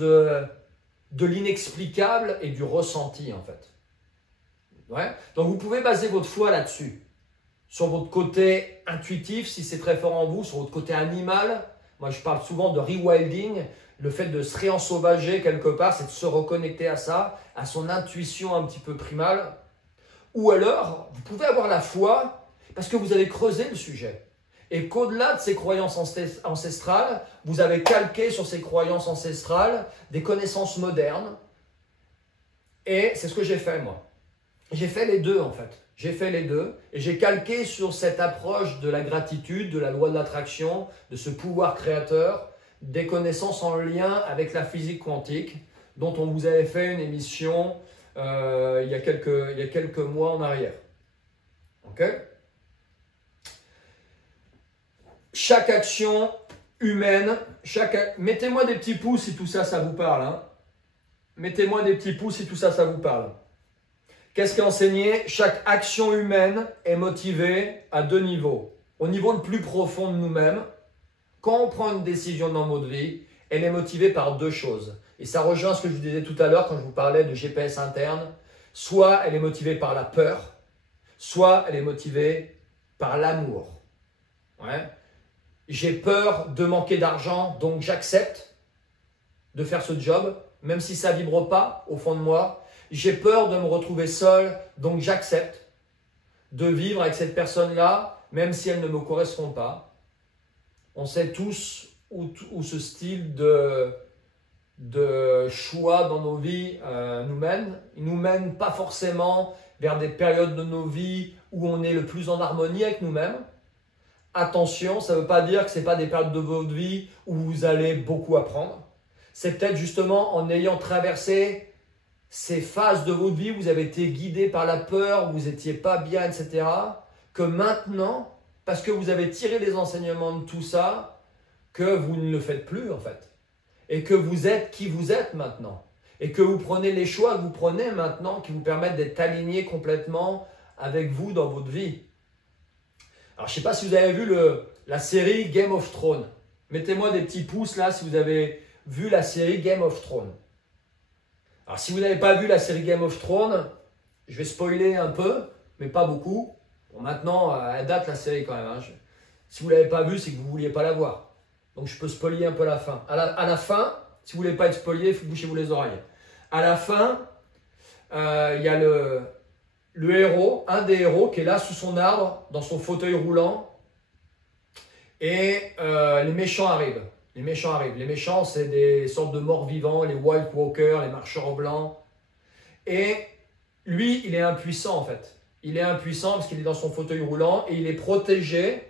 de l'inexplicable et du ressenti, en fait. Donc, vous pouvez baser votre foi là-dessus. Sur votre côté intuitif, si c'est très fort en vous, sur votre côté animal. Moi, je parle souvent de rewilding. Le fait de se réensauvager quelque part, c'est de se reconnecter à ça, à son intuition un petit peu primale. Ou alors, vous pouvez avoir la foi parce que vous avez creusé le sujet. Et qu'au-delà de ces croyances ancestrales, vous avez calqué sur ces croyances ancestrales des connaissances modernes. Et c'est ce que j'ai fait, moi. J'ai fait les deux, en fait. J'ai fait les deux et j'ai calqué sur cette approche de la gratitude, de la loi de l'attraction, de ce pouvoir créateur, des connaissances en lien avec la physique quantique, dont on vous avait fait une émission il y a quelques mois en arrière. Ok ? Chaque action humaine, mettez-moi des petits pouces si tout ça, ça vous parle. Hein. Mettez-moi des petits pouces si tout ça, ça vous parle. Qu'est-ce qui est enseigné? Chaque action humaine est motivée à deux niveaux. Au niveau le plus profond de nous-mêmes, quand on prend une décision dans notre vie, elle est motivée par deux choses. Et ça rejoint ce que je vous disais tout à l'heure quand je vous parlais de GPS interne. Soit elle est motivée par la peur, soit elle est motivée par l'amour. Ouais. J'ai peur de manquer d'argent, donc j'accepte de faire ce job, même si ça ne vibre pas au fond de moi. J'ai peur de me retrouver seul, donc j'accepte de vivre avec cette personne-là, même si elle ne me correspond pas. On sait tous où ce style de choix dans nos vies nous mène. Il ne nous mène pas forcément vers des périodes de nos vies où on est le plus en harmonie avec nous-mêmes. Attention, ça ne veut pas dire que ce n'est pas des périodes de votre vie où vous allez beaucoup apprendre. C'est peut-être justement en ayant traversé ces phases de votre vie où vous avez été guidé par la peur, où vous n'étiez pas bien, etc., que maintenant, parce que vous avez tiré les enseignements de tout ça, que vous ne le faites plus en fait. Et que vous êtes qui vous êtes maintenant. Et que vous prenez les choix que vous prenez maintenant qui vous permettent d'être alignés complètement avec vous dans votre vie. Alors je ne sais pas si vous avez vu la série Game of Thrones. Mettez-moi des petits pouces là si vous avez vu la série Game of Thrones. Alors, si vous n'avez pas vu la série Game of Thrones, je vais spoiler un peu, mais pas beaucoup. Bon, maintenant, elle date la série quand même. Hein. Si vous ne l'avez pas vue, c'est que vous ne vouliez pas la voir. Donc, je peux spoiler un peu la fin. À la fin, si vous ne voulez pas être spoilé, bouchez-vous les oreilles. À la fin, il y a le héros, un des héros, qui est là sous son arbre, dans son fauteuil roulant. Et les méchants arrivent. Les méchants arrivent. Les méchants, c'est des sortes de morts vivants, les White Walkers, les marcheurs blancs. Et lui, il est impuissant en fait. Il est impuissant parce qu'il est dans son fauteuil roulant et il est protégé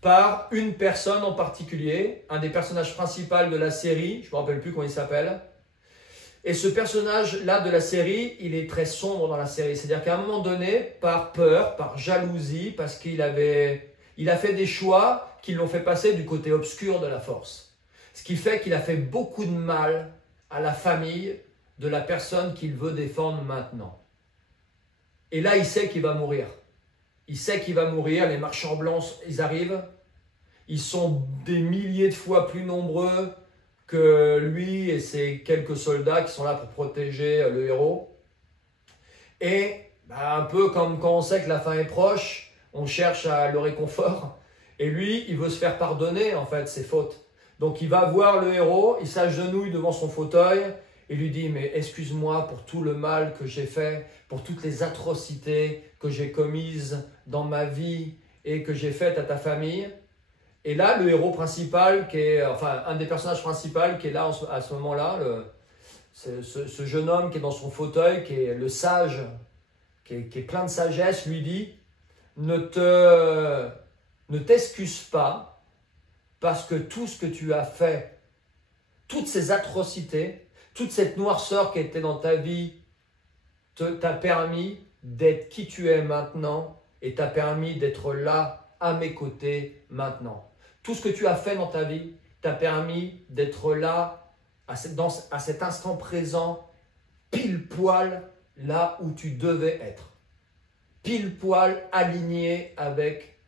par une personne en particulier, un des personnages principaux de la série, je ne me rappelle plus comment il s'appelle. Et ce personnage-là de la série, il est très sombre dans la série. C'est-à-dire qu'à un moment donné, par peur, par jalousie, parce qu'il a fait des choix qui l'ont fait passer du côté obscur de la force. Ce qui fait qu'il a fait beaucoup de mal à la famille de la personne qu'il veut défendre maintenant. Et là, il sait qu'il va mourir. Il sait qu'il va mourir. Les marchands blancs, ils arrivent. Ils sont des milliers de fois plus nombreux que lui et ses quelques soldats qui sont là pour protéger le héros. Et un peu comme quand on sait que la fin est proche, on cherche à le réconfort. Et lui, il veut se faire pardonner en fait ses fautes. Donc il va voir le héros, il s'agenouille devant son fauteuil et lui dit « Mais excuse-moi pour tout le mal que j'ai fait, pour toutes les atrocités que j'ai commises dans ma vie et que j'ai faites à ta famille. » Et là, le héros principal, un des personnages principaux qui est là à ce moment-là, ce jeune homme qui est dans son fauteuil, qui est le sage, qui est plein de sagesse, lui dit « Ne t'excuse pas. Parce que tout ce que tu as fait, toutes ces atrocités, toute cette noirceur qui était dans ta vie, t'a permis d'être qui tu es maintenant et t'a permis d'être là à mes côtés maintenant. Tout ce que tu as fait dans ta vie t'a permis d'être là à cet instant présent, pile poil là où tu devais être. Pile poil aligné avec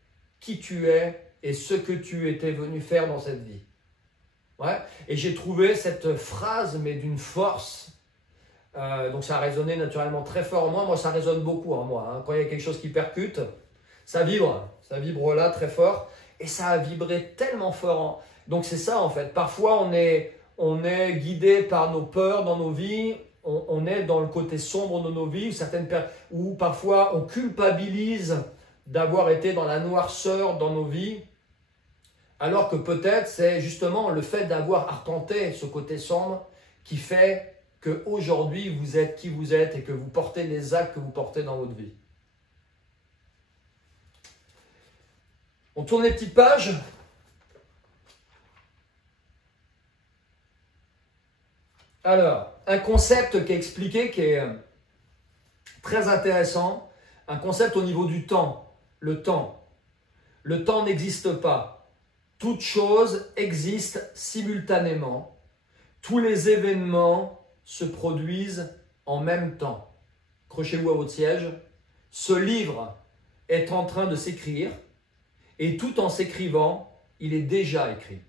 qui tu es et ce que tu étais venu faire dans cette vie. Ouais. Et j'ai trouvé cette phrase, mais d'une force. Donc ça a résonné naturellement très fort en moi. Moi, ça résonne beaucoup en moi. Hein. Quand il y a quelque chose qui percute, ça vibre. Ça vibre là très fort. Et ça a vibré tellement fort. Donc c'est ça en fait. Parfois, on est on est guidé par nos peurs dans nos vies, on est dans le côté sombre de nos vies, où parfois on culpabilise d'avoir été dans la noirceur dans nos vies, alors que peut-être c'est justement le fait d'avoir arpenté ce côté sombre qui fait qu'aujourd'hui vous êtes qui vous êtes et que vous portez les actes que vous portez dans votre vie. On tourne les petites pages. Alors, un concept qui est expliqué, qui est très intéressant, un concept au niveau du temps. Le temps. Le temps n'existe pas. Toute chose existe simultanément. Tous les événements se produisent en même temps. Accrochez-vous à votre siège. Ce livre est en train de s'écrire et tout en s'écrivant, il est déjà écrit.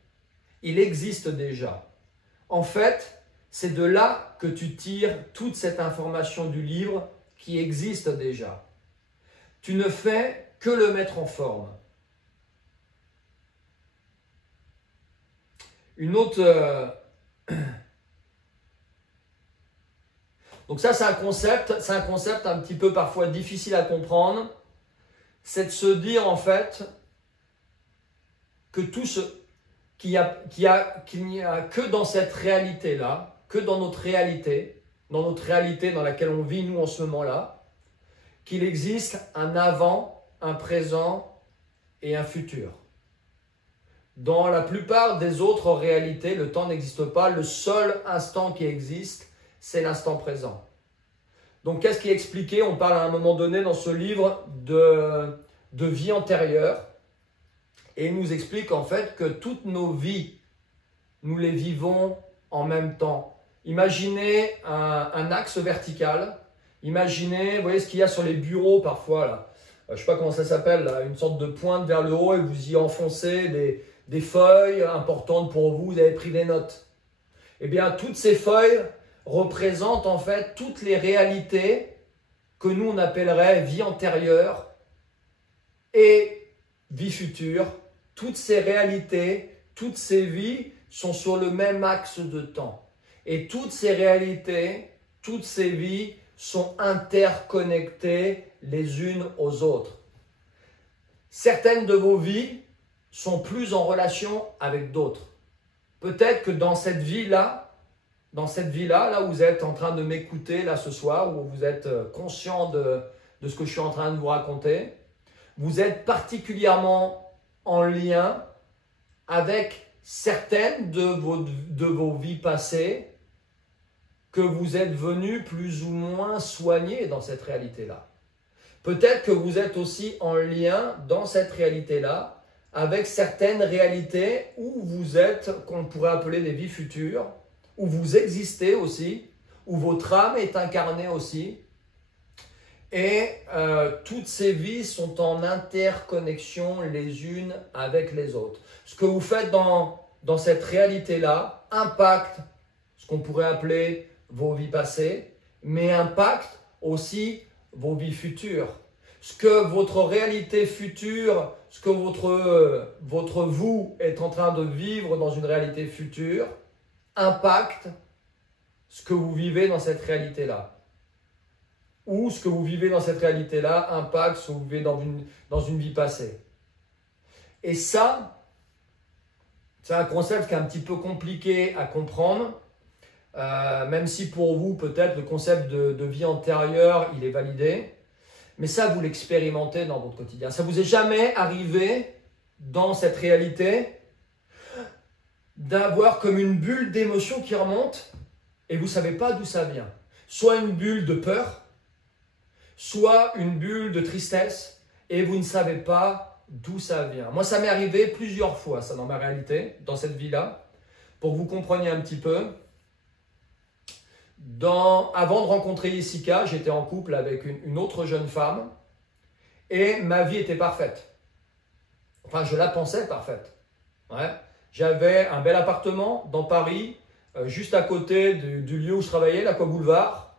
Il existe déjà. En fait, c'est de là que tu tires toute cette information du livre qui existe déjà. Tu ne fais que le mettre en forme. Une autre... Donc ça, c'est un concept un petit peu parfois difficile à comprendre. C'est de se dire en fait que qu'il n'y a que dans cette réalité-là, que dans notre réalité dans laquelle on vit nous en ce moment-là, qu'il existe un avant, un présent et un futur. Dans la plupart des autres réalités, le temps n'existe pas. Le seul instant qui existe, c'est l'instant présent. Donc, qu'est-ce qui est expliqué? On parle à un moment donné dans ce livre de vie antérieure. Et il nous explique en fait que toutes nos vies, nous les vivons en même temps. Imaginez un axe vertical. Imaginez, vous voyez ce qu'il y a sur les bureaux parfois là. Je ne sais pas comment ça s'appelle, là, une sorte de pointe vers le haut et vous y enfoncez des feuilles importantes pour vous, vous avez pris des notes. Eh bien, toutes ces feuilles représentent en fait toutes les réalités que nous on appellerait vie antérieure et vie future. Toutes ces réalités, toutes ces vies sont sur le même axe de temps. Et toutes ces réalités, toutes ces vies sont interconnectées les unes aux autres. Certaines de vos vies sont plus en relation avec d'autres. Peut-être que dans cette vie-là, là où vous êtes en train de m'écouter là ce soir, où vous êtes conscient de ce que je suis en train de vous raconter, vous êtes particulièrement en lien avec certaines de vos vies passées que vous êtes venus plus ou moins soigner dans cette réalité-là. Peut-être que vous êtes aussi en lien dans cette réalité-là avec certaines réalités où vous êtes, qu'on pourrait appeler des vies futures, où vous existez aussi, où votre âme est incarnée aussi. Et toutes ces vies sont en interconnexion les unes avec les autres. Ce que vous faites dans cette réalité-là impacte ce qu'on pourrait appeler vos vies passées, mais impacte aussi vos vies futures. Ce que votre réalité future, ce que votre vous est en train de vivre dans une réalité future, impacte ce que vous vivez dans cette réalité-là. Ou ce que vous vivez dans cette réalité-là impacte ce que vous vivez dans une vie passée. Et ça, c'est un concept qui est un petit peu compliqué à comprendre, même si pour vous, peut-être, le concept de vie antérieure, il est validé. Mais ça, vous l'expérimentez dans votre quotidien. Ça vous est jamais arrivé dans cette réalité d'avoir comme une bulle d'émotion qui remonte et vous ne savez pas d'où ça vient. Soit une bulle de peur, soit une bulle de tristesse et vous ne savez pas d'où ça vient. Moi, ça m'est arrivé plusieurs fois, ça, dans ma réalité, dans cette vie-là. Pour que vous compreniez un petit peu, avant de rencontrer Jessica, j'étais en couple avec une autre jeune femme et ma vie était parfaite. Enfin, je la pensais parfaite. Ouais. J'avais un bel appartement dans Paris, juste à côté du lieu où je travaillais, l'Aqua Boulevard.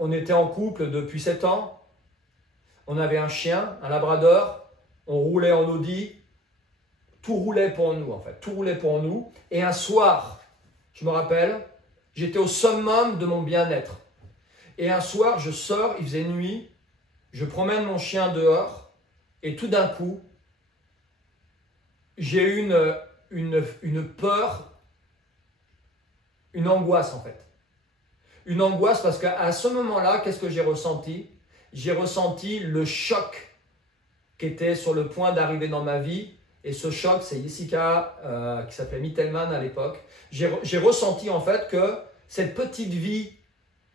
On était en couple depuis 7 ans. On avait un chien, un labrador. On roulait en Audi. Tout roulait pour nous, en fait. Tout roulait pour nous. Et un soir, je me rappelle, j'étais au summum de mon bien-être. Et un soir, je sors, il faisait nuit, je promène mon chien dehors, et tout d'un coup, j'ai eu une peur, une angoisse en fait. Une angoisse parce qu'à ce moment-là, qu'est-ce que j'ai ressenti? J'ai ressenti le choc qui était sur le point d'arriver dans ma vie. Et ce choc, c'est Jessica, qui s'appelait Mittelman à l'époque. J'ai ressenti en fait que cette petite vie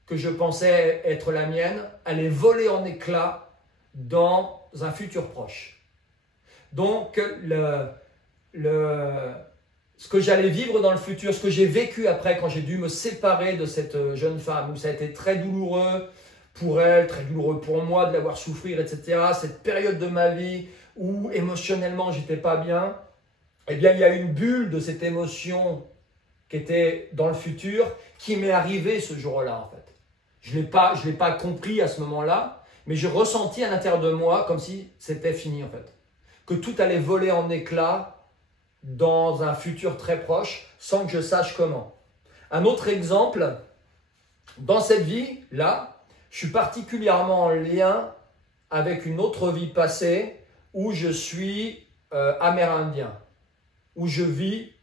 que je pensais être la mienne allait voler en éclats dans un futur proche. Donc, ce que j'allais vivre dans le futur, ce que j'ai vécu après quand j'ai dû me séparer de cette jeune femme, où ça a été très douloureux pour elle, très douloureux pour moi de la voir souffrir, etc. Cette période de ma vie où émotionnellement j'étais pas bien, eh bien il y a une bulle de cette émotion qui était dans le futur qui m'est arrivée ce jour-là en fait. Je l'ai pas compris à ce moment-là, mais j'ai ressenti à l'intérieur de moi comme si c'était fini en fait. Que tout allait voler en éclats dans un futur très proche sans que je sache comment. Un autre exemple, dans cette vie-là, je suis particulièrement en lien avec une autre vie passée où je suis amérindien, où je vis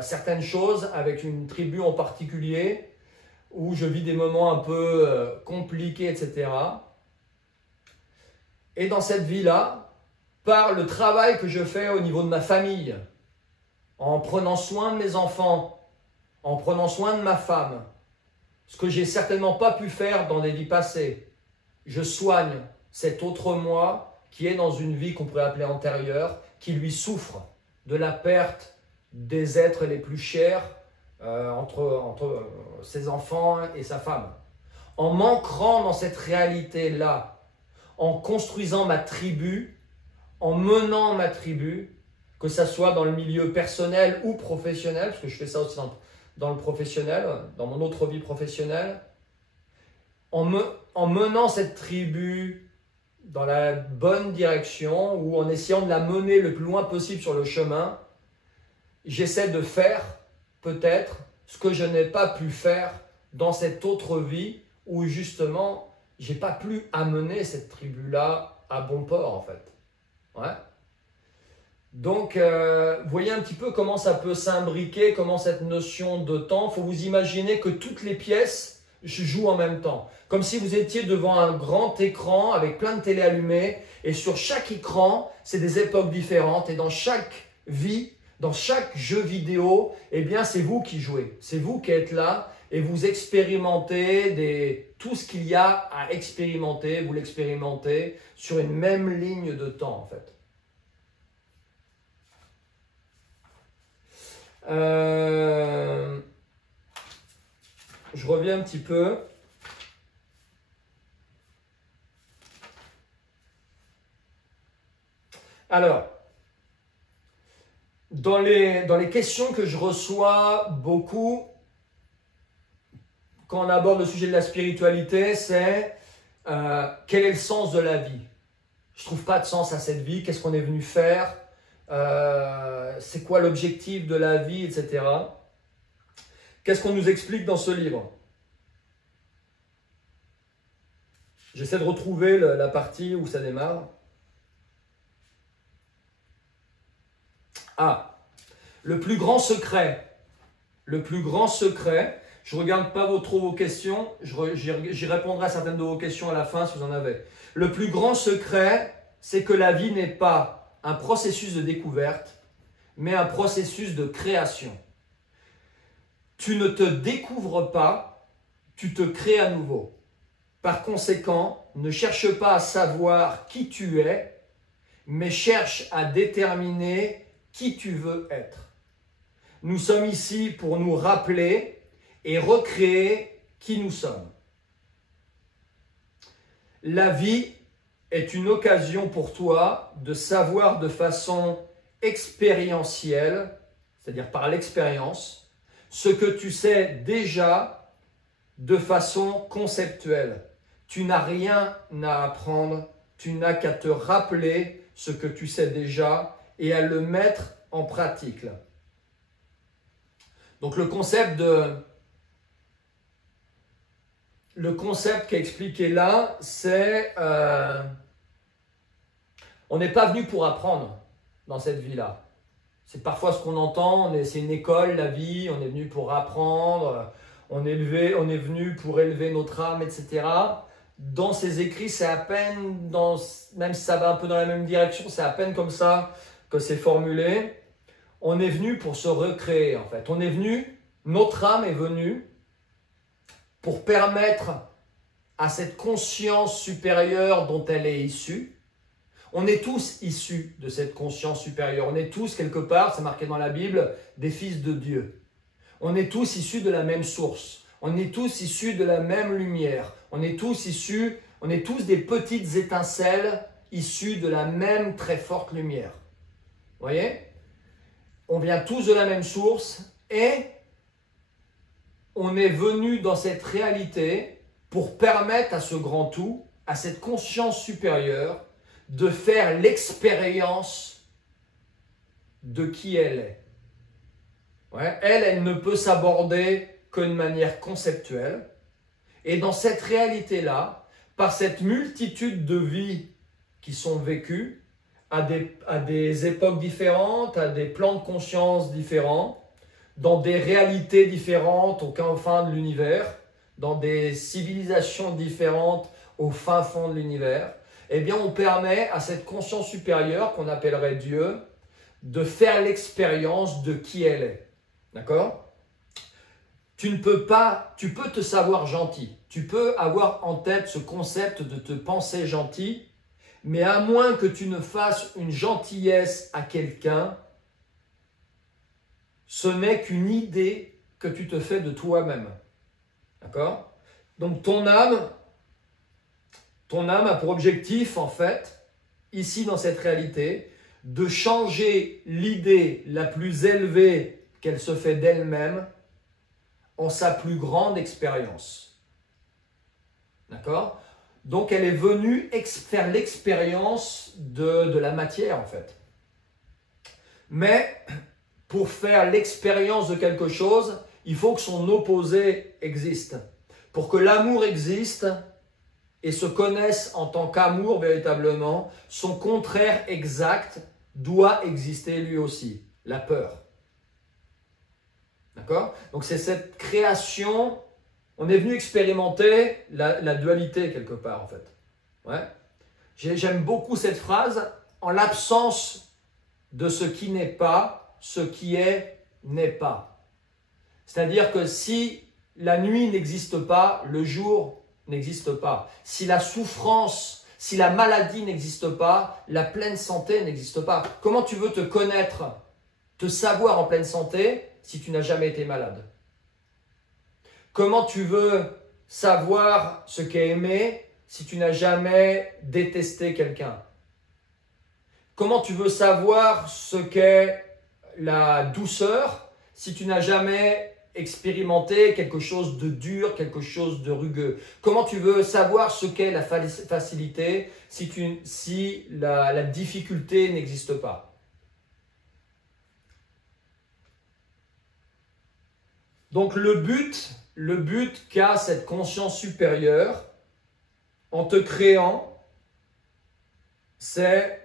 certaines choses avec une tribu en particulier, où je vis des moments un peu compliqués, etc. Et dans cette vie-là, par le travail que je fais au niveau de ma famille, en prenant soin de mes enfants, en prenant soin de ma femme, ce que j'ai certainement pas pu faire dans des vies passées, je soigne cet autre moi qui est dans une vie qu'on pourrait appeler antérieure, qui lui souffre de la perte des êtres les plus chers entre ses enfants et sa femme. En m'ancrant dans cette réalité-là, en construisant ma tribu, en menant ma tribu, que ça soit dans le milieu personnel ou professionnel, parce que je fais ça aussi dans le professionnel, dans mon autre vie professionnelle, en menant cette tribu dans la bonne direction ou en essayant de la mener le plus loin possible sur le chemin, j'essaie de faire peut-être ce que je n'ai pas pu faire dans cette autre vie où justement j'ai pas pu amener cette tribu-là à bon port en fait. Ouais. Donc, voyez un petit peu comment ça peut s'imbriquer, comment cette notion de temps, il faut vous imaginer que toutes les pièces jouent en même temps. Comme si vous étiez devant un grand écran avec plein de télé allumées et sur chaque écran, c'est des époques différentes et dans chaque vie, dans chaque jeu vidéo, eh bien c'est vous qui jouez, c'est vous qui êtes là et vous expérimentez tout ce qu'il y a à expérimenter, vous l'expérimentez sur une même ligne de temps en fait. Je reviens un petit peu. Alors, dans les questions que je reçois beaucoup quand on aborde le sujet de la spiritualité, c'est quel est le sens de la vie? Je ne trouve pas de sens à cette vie, qu'est-ce qu'on est venu faire? C'est quoi l'objectif de la vie, etc. Qu'est-ce qu'on nous explique dans ce livre? J'essaie de retrouver la partie où ça démarre. Ah, le plus grand secret. Le plus grand secret. Je ne regarde pas trop vos questions. J'y répondrai à certaines de vos questions à la fin si vous en avez. Le plus grand secret, c'est que la vie n'est pas un processus de découverte, mais un processus de création. Tu ne te découvres pas, tu te crées à nouveau. Par conséquent, ne cherche pas à savoir qui tu es, mais cherche à déterminer qui tu veux être. Nous sommes ici pour nous rappeler et recréer qui nous sommes. La vie est une occasion pour toi de savoir de façon expérientielle, c'est-à-dire par l'expérience, ce que tu sais déjà de façon conceptuelle. Tu n'as rien à apprendre, tu n'as qu'à te rappeler ce que tu sais déjà et à le mettre en pratique. Là. Donc le concept qui est expliqué là, c'est on n'est pas venu pour apprendre dans cette vie-là. C'est parfois ce qu'on entend, c'est une école, la vie, on est venu pour apprendre, on est venu pour élever notre âme, etc. Dans ces écrits, c'est à peine, même si ça va un peu dans la même direction, c'est à peine comme ça que c'est formulé. On est venu pour se recréer en fait. Notre âme est venue pour permettre à cette conscience supérieure dont elle est issue. On est tous issus de cette conscience supérieure. On est tous quelque part, c'est marqué dans la Bible, des fils de Dieu. On est tous issus de la même source. On est tous issus de la même lumière. On est tous des petites étincelles issues de la même très forte lumière. Vous voyez? On vient tous de la même source et on est venu dans cette réalité pour permettre à ce grand tout, à cette conscience supérieure, de faire l'expérience de qui elle est. Ouais, elle ne peut s'aborder que de manière conceptuelle. Et dans cette réalité-là, par cette multitude de vies qui sont vécues, à des époques différentes, à des plans de conscience différents, dans des réalités différentes aux confins de l'univers, dans des civilisations différentes au fin fond de l'univers, eh bien on permet à cette conscience supérieure, qu'on appellerait Dieu, de faire l'expérience de qui elle est. D'accord ? Tu peux te savoir gentil. Tu peux avoir en tête ce concept de te penser gentil, mais à moins que tu ne fasses une gentillesse à quelqu'un, ce n'est qu'une idée que tu te fais de toi-même. D'accord ? Donc ton âme a pour objectif, en fait, ici dans cette réalité, de changer l'idée la plus élevée qu'elle se fait d'elle-même en sa plus grande expérience. D'accord ? Donc elle est venue faire l'expérience de la matière, en fait. Mais pour faire l'expérience de quelque chose, il faut que son opposé existe. Pour que l'amour existe et se connaisse en tant qu'amour véritablement, son contraire exact doit exister lui aussi, la peur. D'accord ? Donc c'est cette création, on est venu expérimenter la dualité quelque part en fait. Ouais. J'aime beaucoup cette phrase, en l'absence de ce qui n'est pas, ce qui est n'est pas. C'est-à-dire que si la nuit n'existe pas, le jour n'existe pas. Si la souffrance, si la maladie n'existe pas, la pleine santé n'existe pas. Comment tu veux te connaître, te savoir en pleine santé si tu n'as jamais été malade? Comment tu veux savoir ce qu'est aimer si tu n'as jamais détesté quelqu'un? Comment tu veux savoir ce qu'est la douceur si tu n'as jamais expérimenté quelque chose de dur, quelque chose de rugueux? Comment tu veux savoir ce qu'est la facilité si la difficulté n'existe pas? Donc le but qu'a cette conscience supérieure en te créant, c'est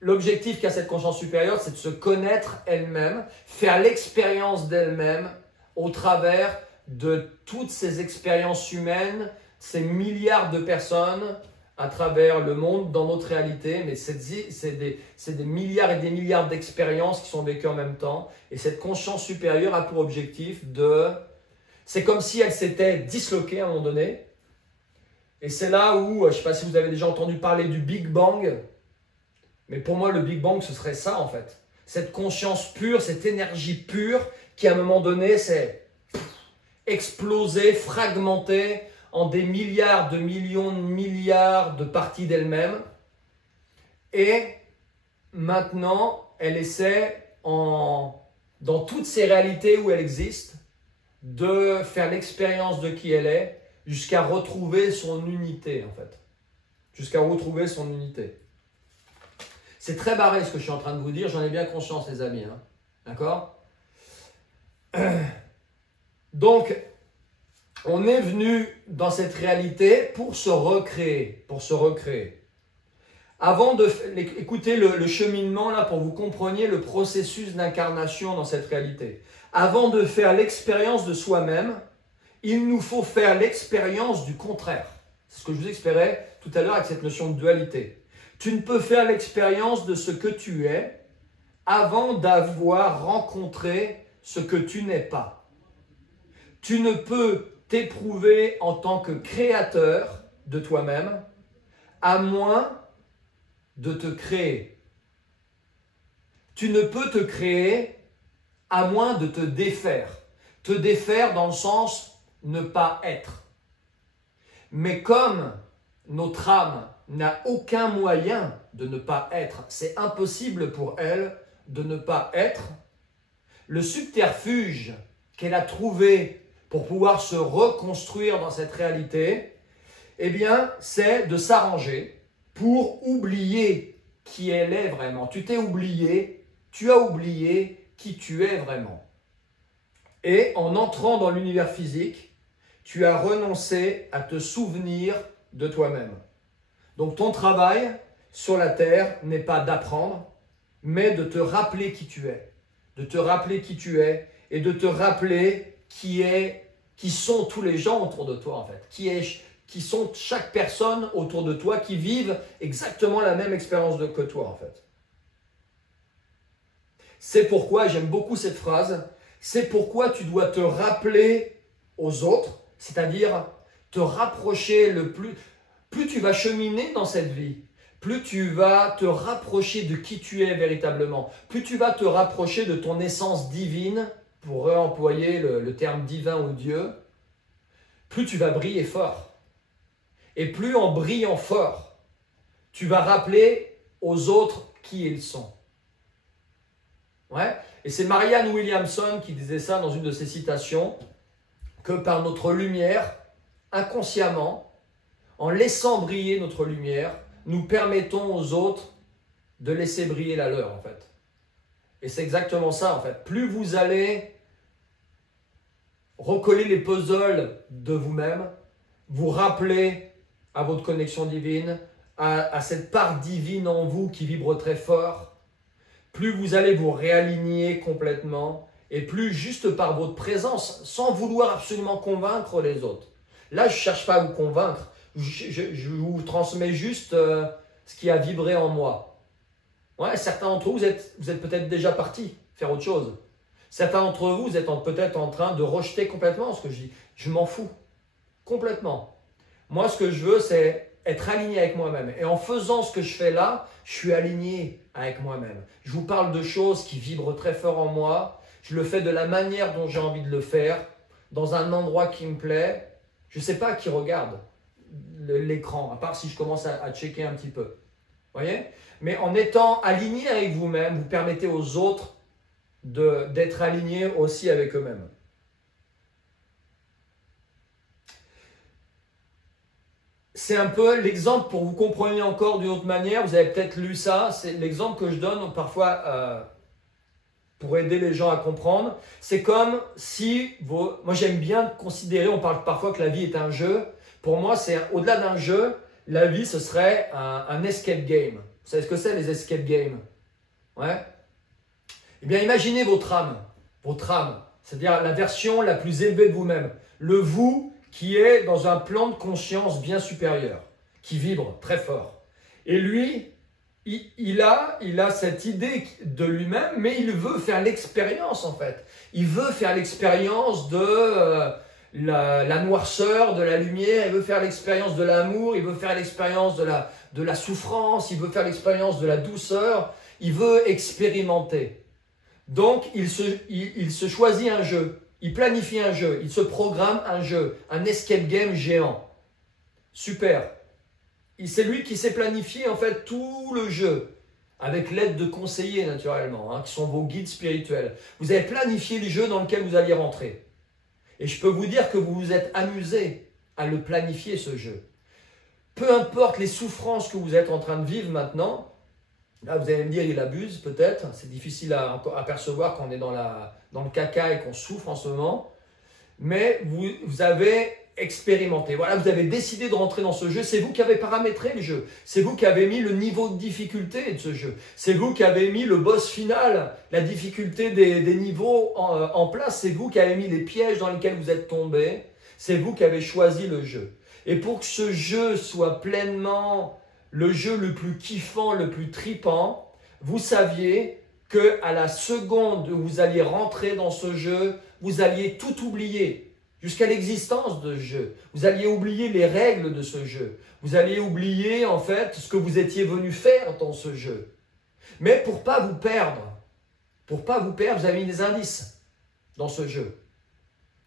l'objectif qu'a cette conscience supérieure, c'est de se connaître elle-même, faire l'expérience d'elle-même au travers de toutes ces expériences humaines, ces milliards de personnes à travers le monde, dans notre réalité, mais c'est des milliards et des milliards d'expériences qui sont vécues en même temps. Et cette conscience supérieure a pour objectif de... C'est comme si elle s'était disloquée à un moment donné. Et c'est là où, je ne sais pas si vous avez déjà entendu parler du Big Bang, mais pour moi, le Big Bang, ce serait ça en fait. Cette conscience pure, cette énergie pure qui à un moment donné s'est explosée, fragmentée en des milliards de millions de milliards de parties d'elle-même. Et maintenant, elle essaie, dans toutes ces réalités où elle existe, de faire l'expérience de qui elle est jusqu'à retrouver son unité en fait. Jusqu'à retrouver son unité. C'est très barré ce que je suis en train de vous dire, j'en ai bien conscience les amis. Hein. D'accord? Donc, on est venu dans cette réalité pour se recréer, Avant de écouter le cheminement là pour que vous compreniez le processus d'incarnation dans cette réalité. Avant de faire l'expérience de soi-même, il nous faut faire l'expérience du contraire. C'est ce que je vous expliquerai tout à l'heure avec cette notion de dualité. Tu ne peux faire l'expérience de ce que tu es avant d'avoir rencontré ce que tu n'es pas. Tu ne peux t'éprouver en tant que créateur de toi-même à moins de te créer. Tu ne peux te créer à moins de te défaire. Te défaire dans le sens ne pas être. Mais comme notre âme n'a aucun moyen de ne pas être, c'est impossible pour elle de ne pas être, le subterfuge qu'elle a trouvé pour pouvoir se reconstruire dans cette réalité, eh bien, c'est de s'arranger pour oublier qui elle est vraiment. Tu t'es oublié, tu as oublié qui tu es vraiment. Et en entrant dans l'univers physique, tu as renoncé à te souvenir de toi-même. Donc ton travail sur la terre n'est pas d'apprendre, mais de te rappeler qui tu es. De te rappeler qui tu es et de te rappeler qui sont tous les gens autour de toi en fait. Qui sont chaque personne autour de toi qui vivent exactement la même expérience que toi en fait. C'est pourquoi, j'aime beaucoup cette phrase, c'est pourquoi tu dois te rappeler aux autres, c'est-à-dire te rapprocher le plus. Plus tu vas cheminer dans cette vie, plus tu vas te rapprocher de qui tu es véritablement, plus tu vas te rapprocher de ton essence divine, pour réemployer le terme divin ou Dieu, plus tu vas briller fort. Et plus en brillant fort, tu vas rappeler aux autres qui ils sont. Ouais. Et c'est Marianne Williamson qui disait ça dans une de ses citations, que par notre lumière, inconsciemment, en laissant briller notre lumière, nous permettons aux autres de laisser briller la leur en fait. Et c'est exactement ça en fait. Plus vous allez recoller les puzzles de vous-même, vous rappeler à votre connexion divine, à cette part divine en vous qui vibre très fort, plus vous allez vous réaligner complètement et plus juste par votre présence, sans vouloir absolument convaincre les autres. Là, je ne cherche pas à vous convaincre, je vous transmets juste ce qui a vibré en moi. Ouais, certains d'entre vous, vous êtes peut-être déjà partis faire autre chose. Certains d'entre vous, vous êtes peut-être en train de rejeter complètement ce que je dis. Je m'en fous, complètement. Moi, ce que je veux, c'est être aligné avec moi-même. Et en faisant ce que je fais là, je suis aligné avec moi-même. Je vous parle de choses qui vibrent très fort en moi. Je le fais de la manière dont j'ai envie de le faire, dans un endroit qui me plaît. Je ne sais pas qui regarde l'écran, à part si je commence à checker un petit peu. Voyez? Mais en étant aligné avec vous-même, vous permettez aux autres d'être alignés aussi avec eux-mêmes. C'est un peu l'exemple pour vous compreniez encore d'une autre manière. Vous avez peut-être lu ça. C'est l'exemple que je donne parfois pour aider les gens à comprendre. C'est comme si moi j'aime bien considérer, on parle parfois que la vie est un jeu. Pour moi, c'est au-delà d'un jeu, la vie ce serait un escape game. Vous savez ce que c'est les escape games? Ouais. Eh bien, imaginez votre âme, c'est-à-dire la version la plus élevée de vous-même, le vous qui est dans un plan de conscience bien supérieur, qui vibre très fort. Et lui, il a cette idée de lui-même, mais il veut faire l'expérience en fait. Il veut faire l'expérience de la noirceur, de la lumière, il veut faire l'expérience de l'amour, il veut faire l'expérience de la souffrance, il veut faire l'expérience de la douceur, il veut expérimenter. Donc, il se choisit un jeu, il planifie un jeu, il se programme un jeu, un escape game géant. Super. C'est lui qui s'est planifié en fait tout le jeu, avec l'aide de conseillers naturellement, qui sont vos guides spirituels. Vous avez planifié le jeu dans lequel vous alliez rentrer. Et je peux vous dire que vous vous êtes amusé à le planifier ce jeu. Peu importe les souffrances que vous êtes en train de vivre maintenant, Là, vous allez me dire, il abuse peut-être. C'est difficile à percevoir quand on est dans le caca et qu'on souffre en ce moment. Mais vous avez expérimenté. Voilà, vous avez décidé de rentrer dans ce jeu. C'est vous qui avez paramétré le jeu. C'est vous qui avez mis le niveau de difficulté de ce jeu. C'est vous qui avez mis le boss final, la difficulté des niveaux en place. C'est vous qui avez mis les pièges dans lesquels vous êtes tombés. C'est vous qui avez choisi le jeu. Et pour que ce jeu soit pleinement le jeu le plus kiffant, le plus tripant, vous saviez qu'à la seconde où vous alliez rentrer dans ce jeu, vous alliez tout oublier jusqu'à l'existence de ce jeu. Vous alliez oublier les règles de ce jeu. Vous alliez oublier en fait ce que vous étiez venu faire dans ce jeu. Mais pour pas vous perdre, vous avez mis des indices dans ce jeu.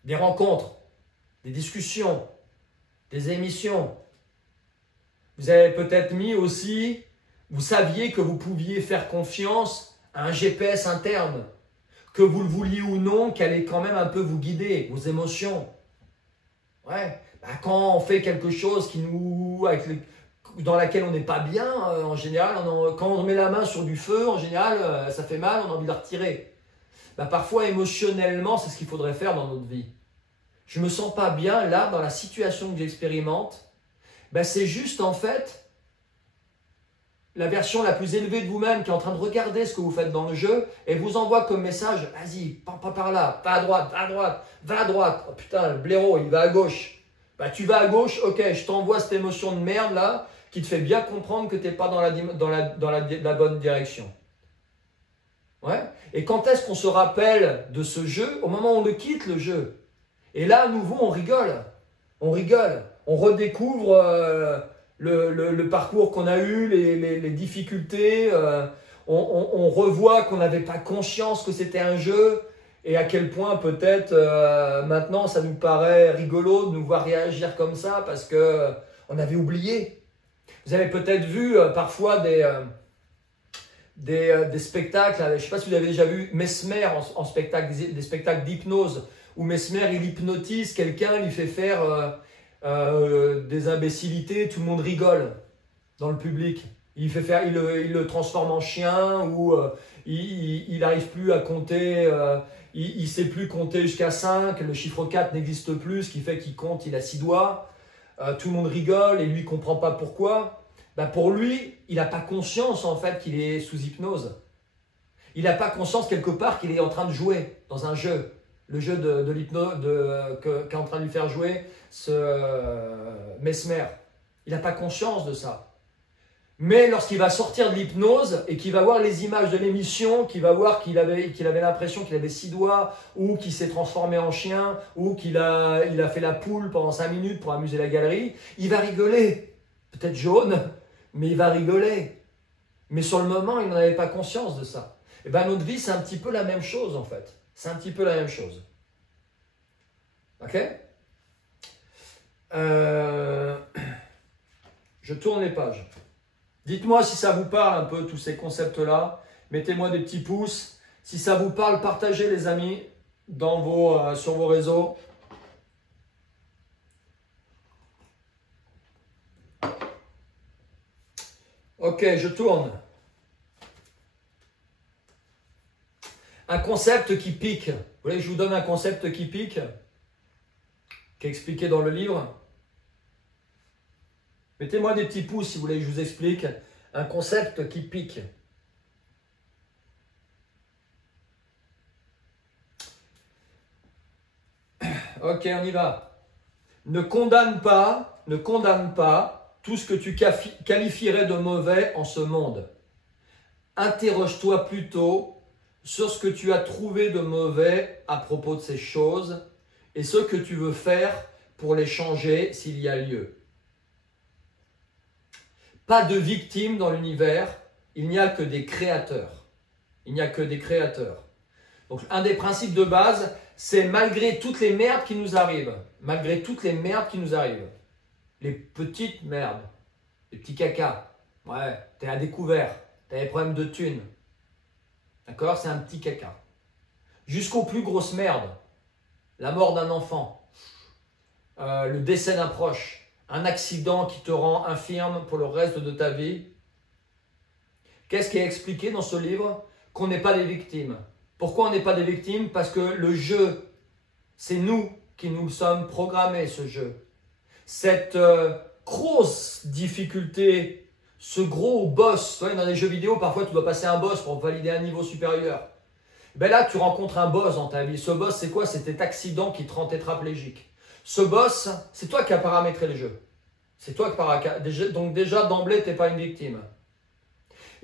Des rencontres, des discussions, des émissions. Vous avez peut-être mis aussi, vous saviez que vous pouviez faire confiance à un GPS interne, que vous le vouliez ou non, qu'elle allait quand même un peu vous guider, vos émotions. Ouais, quand on fait quelque chose dans laquelle on n'est pas bien, en général, quand on met la main sur du feu, en général, ça fait mal, on a envie de la retirer. Parfois, émotionnellement, c'est ce qu'il faudrait faire dans notre vie. Je ne me sens pas bien là, dans la situation que j'expérimente. C'est juste en fait la version la plus élevée de vous-même qui est en train de regarder ce que vous faites dans le jeu et vous envoie comme message, vas-y, pas par là, va à droite, va à droite. Oh putain, le blaireau, il va à gauche. Tu vas à gauche, ok, je t'envoie cette émotion de merde là qui te fait bien comprendre que tu n'es pas dans la bonne direction. Ouais. Et quand est-ce qu'on se rappelle de ce jeu? Au moment où on le quitte, le jeu. Et là, à nouveau, on rigole. On rigole. On redécouvre le parcours qu'on a eu, les difficultés. On revoit qu'on n'avait pas conscience que c'était un jeu et à quel point peut-être maintenant ça nous paraît rigolo de nous voir réagir comme ça parce qu'on avait oublié. Vous avez peut-être vu parfois des spectacles, je ne sais pas si vous avez déjà vu Mesmer en spectacle, des spectacles d'hypnose où Mesmer il hypnotise quelqu'un, il lui fait faire des imbécilités, tout le monde rigole dans le public. Il le transforme en chien ou il n'arrive plus à compter, il ne sait plus compter jusqu'à 5, le chiffre 4 n'existe plus, ce qui fait qu'il compte, il a 6 doigts. Tout le monde rigole et lui ne comprend pas pourquoi. Pour lui, il n'a pas conscience en fait qu'il est sous hypnose. Il n'a pas conscience quelque part qu'il est en train de jouer dans un jeu. Le jeu de l'hypnose qu'est en train de lui faire jouer Mesmer. Il n'a pas conscience de ça. Mais lorsqu'il va sortir de l'hypnose et qu'il va voir les images de l'émission, qu'il va voir qu'il avait l'impression qu'il avait 6 doigts ou qu'il s'est transformé en chien ou qu'il a fait la poule pendant 5 minutes pour amuser la galerie, il va rigoler. Peut-être jaune, mais il va rigoler. Mais sur le moment, il n'en avait pas conscience de ça. Et notre vie, c'est un petit peu la même chose en fait. C'est un petit peu la même chose. Ok? Je tourne les pages. Dites-moi si ça vous parle un peu, tous ces concepts-là. Mettez-moi des petits pouces. Si ça vous parle, partagez les amis sur vos réseaux. Ok, je tourne. Un concept qui pique. Vous voulez que je vous donne un concept qui pique? Qui est expliqué dans le livre? Mettez-moi des petits pouces si vous voulez que je vous explique un concept qui pique. Ok, on y va. Ne condamne pas tout ce que tu qualifierais de mauvais en ce monde. Interroge-toi plutôt sur ce que tu as trouvé de mauvais à propos de ces choses et ce que tu veux faire pour les changer s'il y a lieu. Pas de victimes dans l'univers, il n'y a que des créateurs. Il n'y a que des créateurs. Donc, un des principes de base, c'est malgré toutes les merdes qui nous arrivent, les petites merdes, les petits cacas, ouais, t'es à découvert, t'as des problèmes de thunes, d'accord, c'est un petit caca. Jusqu'aux plus grosses merdes, la mort d'un enfant, le décès d'un proche, un accident qui te rend infirme pour le reste de ta vie. Qu'est-ce qui est expliqué dans ce livre? Qu'on n'est pas des victimes. Pourquoi on n'est pas des victimes? Parce que le jeu, c'est nous qui nous sommes programmés ce jeu. Cette grosse difficulté, ce gros boss, tu vois, dans les jeux vidéo, parfois tu dois passer un boss pour valider un niveau supérieur. Ben là, tu rencontres un boss dans ta vie. Ce boss, c'est quoi? C'est cet accident qui te rend tétraplégique. Ce boss, c'est toi qui as paramétré le jeu. C'est toi qui donc déjà d'emblée, tu n'es pas une victime.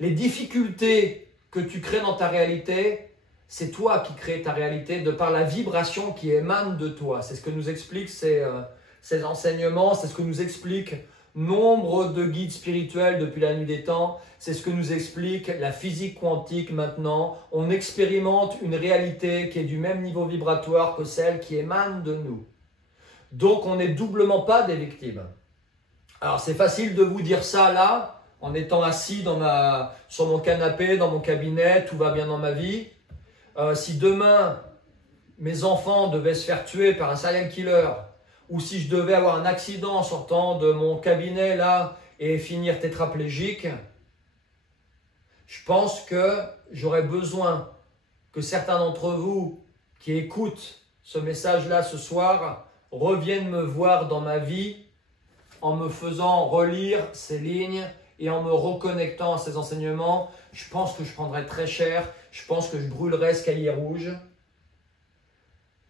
Les difficultés que tu crées dans ta réalité, c'est toi qui crées ta réalité de par la vibration qui émane de toi. C'est ce que nous expliquent ces enseignements, c'est ce que nous expliquent nombre de guides spirituels depuis la nuit des temps. C'est ce que nous explique la physique quantique maintenant. On expérimente une réalité qui est du même niveau vibratoire que celle qui émane de nous. Donc on n'est doublement pas des victimes. Alors c'est facile de vous dire ça là, en étant assis sur mon canapé, dans mon cabinet, tout va bien dans ma vie. Si demain mes enfants devaient se faire tuer par un serial killer, ou si je devais avoir un accident en sortant de mon cabinet là et finir tétraplégique, je pense que j'aurais besoin que certains d'entre vous qui écoutent ce message-là ce soir reviennent me voir dans ma vie en me faisant relire ces lignes et en me reconnectant à ces enseignements. Je pense que je prendrais très cher, je pense que je brûlerais ce cahier rouge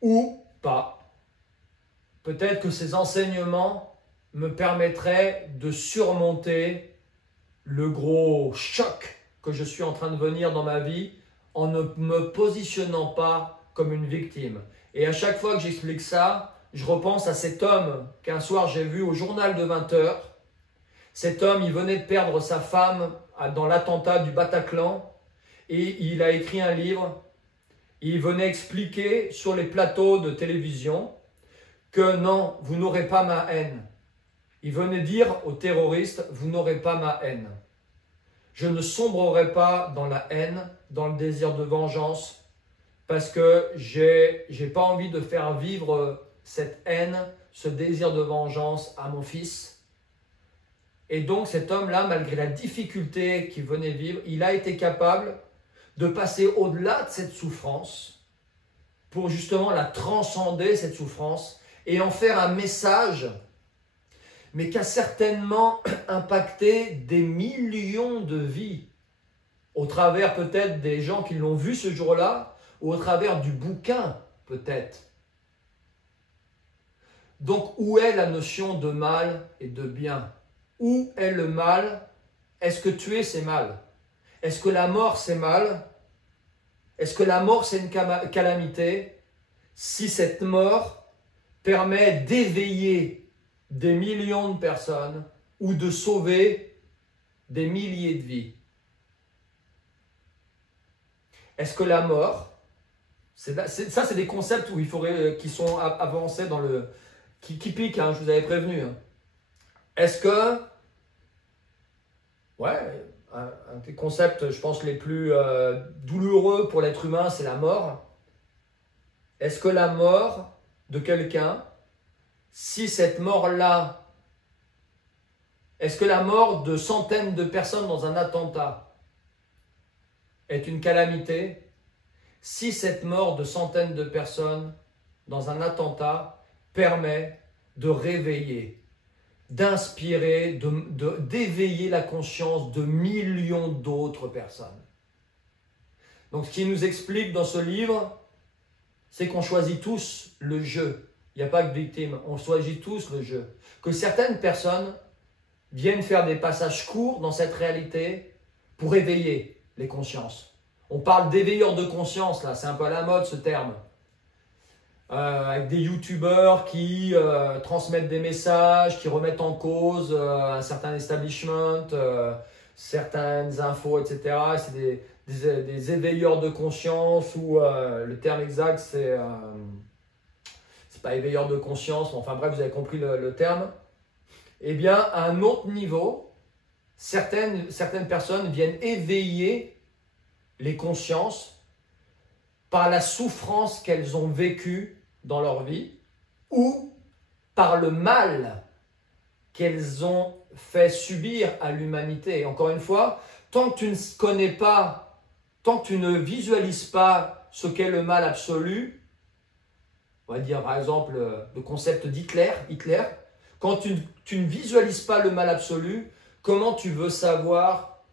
ou pas. Peut-être que ces enseignements me permettraient de surmonter le gros choc que je suis en train de venir dans ma vie en ne me positionnant pas comme une victime. Et à chaque fois que j'explique ça, je repense à cet homme qu'un soir j'ai vu au journal de 20h. Cet homme, il venait de perdre sa femme dans l'attentat du Bataclan et il a écrit un livre. Il venait expliquer sur les plateaux de télévision que non, vous n'aurez pas ma haine. Il venait dire aux terroristes, vous n'aurez pas ma haine. Je ne sombrerai pas dans la haine, dans le désir de vengeance, parce que j'ai pas envie de faire vivre cette haine, ce désir de vengeance à mon fils. Et donc cet homme-là, malgré la difficulté qu'il venait vivre, il a été capable de passer au-delà de cette souffrance pour justement la transcender, cette souffrance, et en faire un message, mais qui a certainement impacté des millions de vies, au travers peut-être des gens qui l'ont vu ce jour-là, ou au travers du bouquin peut-être. Donc où est la notion de mal et de bien? Où est le mal? Est-ce que tuer c'est mal? Est-ce que la mort c'est mal? Est-ce que la mort c'est une calamité? Si cette mort permet d'éveiller des millions de personnes ou de sauver des milliers de vies. Est-ce que la mort, ça c'est des concepts où qui sont avancés dans le... qui piquent, hein, je vous avais prévenu. Hein. Est-ce que... Ouais, un des concepts, je pense, les plus douloureux pour l'être humain, c'est la mort. Est-ce que la mort de quelqu'un, si cette mort-là, est-ce que la mort de centaines de personnes dans un attentat est une calamité? Si cette mort de centaines de personnes dans un attentat permet de réveiller, d'inspirer, d'éveiller la conscience de millions d'autres personnes. Donc ce qui nous explique dans ce livre, c'est qu'on choisit tous le jeu. Il n'y a pas que victime, on choisit tous le jeu. Que certaines personnes viennent faire des passages courts dans cette réalité pour éveiller les consciences. On parle d'éveilleurs de conscience, là, c'est un peu à la mode ce terme. Avec des youtubeurs qui transmettent des messages, qui remettent en cause un certain establishment, certaines infos, etc. C'est des éveilleurs de conscience ou le terme exact c'est pas éveilleur de conscience, mais enfin bref vous avez compris le terme. Eh bien à un autre niveau, certaines personnes viennent éveiller les consciences par la souffrance qu'elles ont vécue dans leur vie ou par le mal qu'elles ont fait subir à l'humanité. Encore une fois, tant que tu ne connais pas, tant que tu ne visualises pas ce qu'est le mal absolu, on va dire par exemple le concept d'Hitler, quand tu ne visualises pas le mal absolu, comment tu veux savoir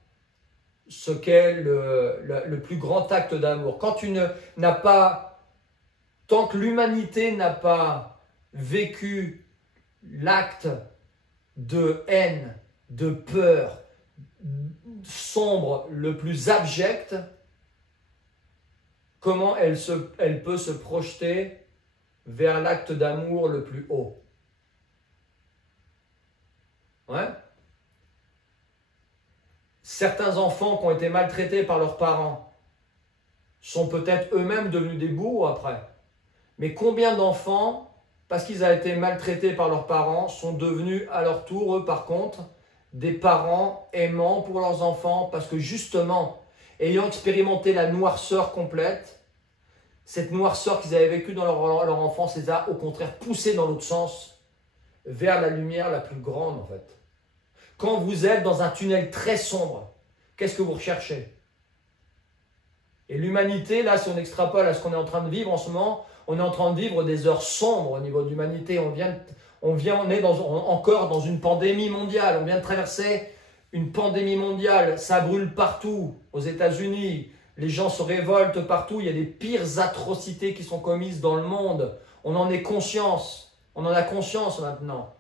ce qu'est le plus grand acte d'amour? Quand tu n'as pas, tant que l'humanité n'a pas vécu l'acte de haine, de peur, sombre, le plus abject, comment elle peut se projeter vers l'acte d'amour le plus haut? Ouais. Certains enfants qui ont été maltraités par leurs parents sont peut-être eux-mêmes devenus des bourreaux après. Mais combien d'enfants, parce qu'ils ont été maltraités par leurs parents, sont devenus à leur tour, eux par contre, des parents aimants pour leurs enfants, parce que justement, ayant expérimenté la noirceur complète, cette noirceur qu'ils avaient vécue dans leur enfance les a au contraire poussés dans l'autre sens, vers la lumière la plus grande en fait. Quand vous êtes dans un tunnel très sombre, qu'est-ce que vous recherchez? Et l'humanité, là, si on extrapole à ce qu'on est en train de vivre en ce moment, on est en train de vivre des heures sombres au niveau de l'humanité. On est encore dans une pandémie mondiale. On vient de traverser une pandémie mondiale. Ça brûle partout. Aux États-Unis, les gens se révoltent partout. Il y a des pires atrocités qui sont commises dans le monde. On en est conscience. On en a conscience maintenant.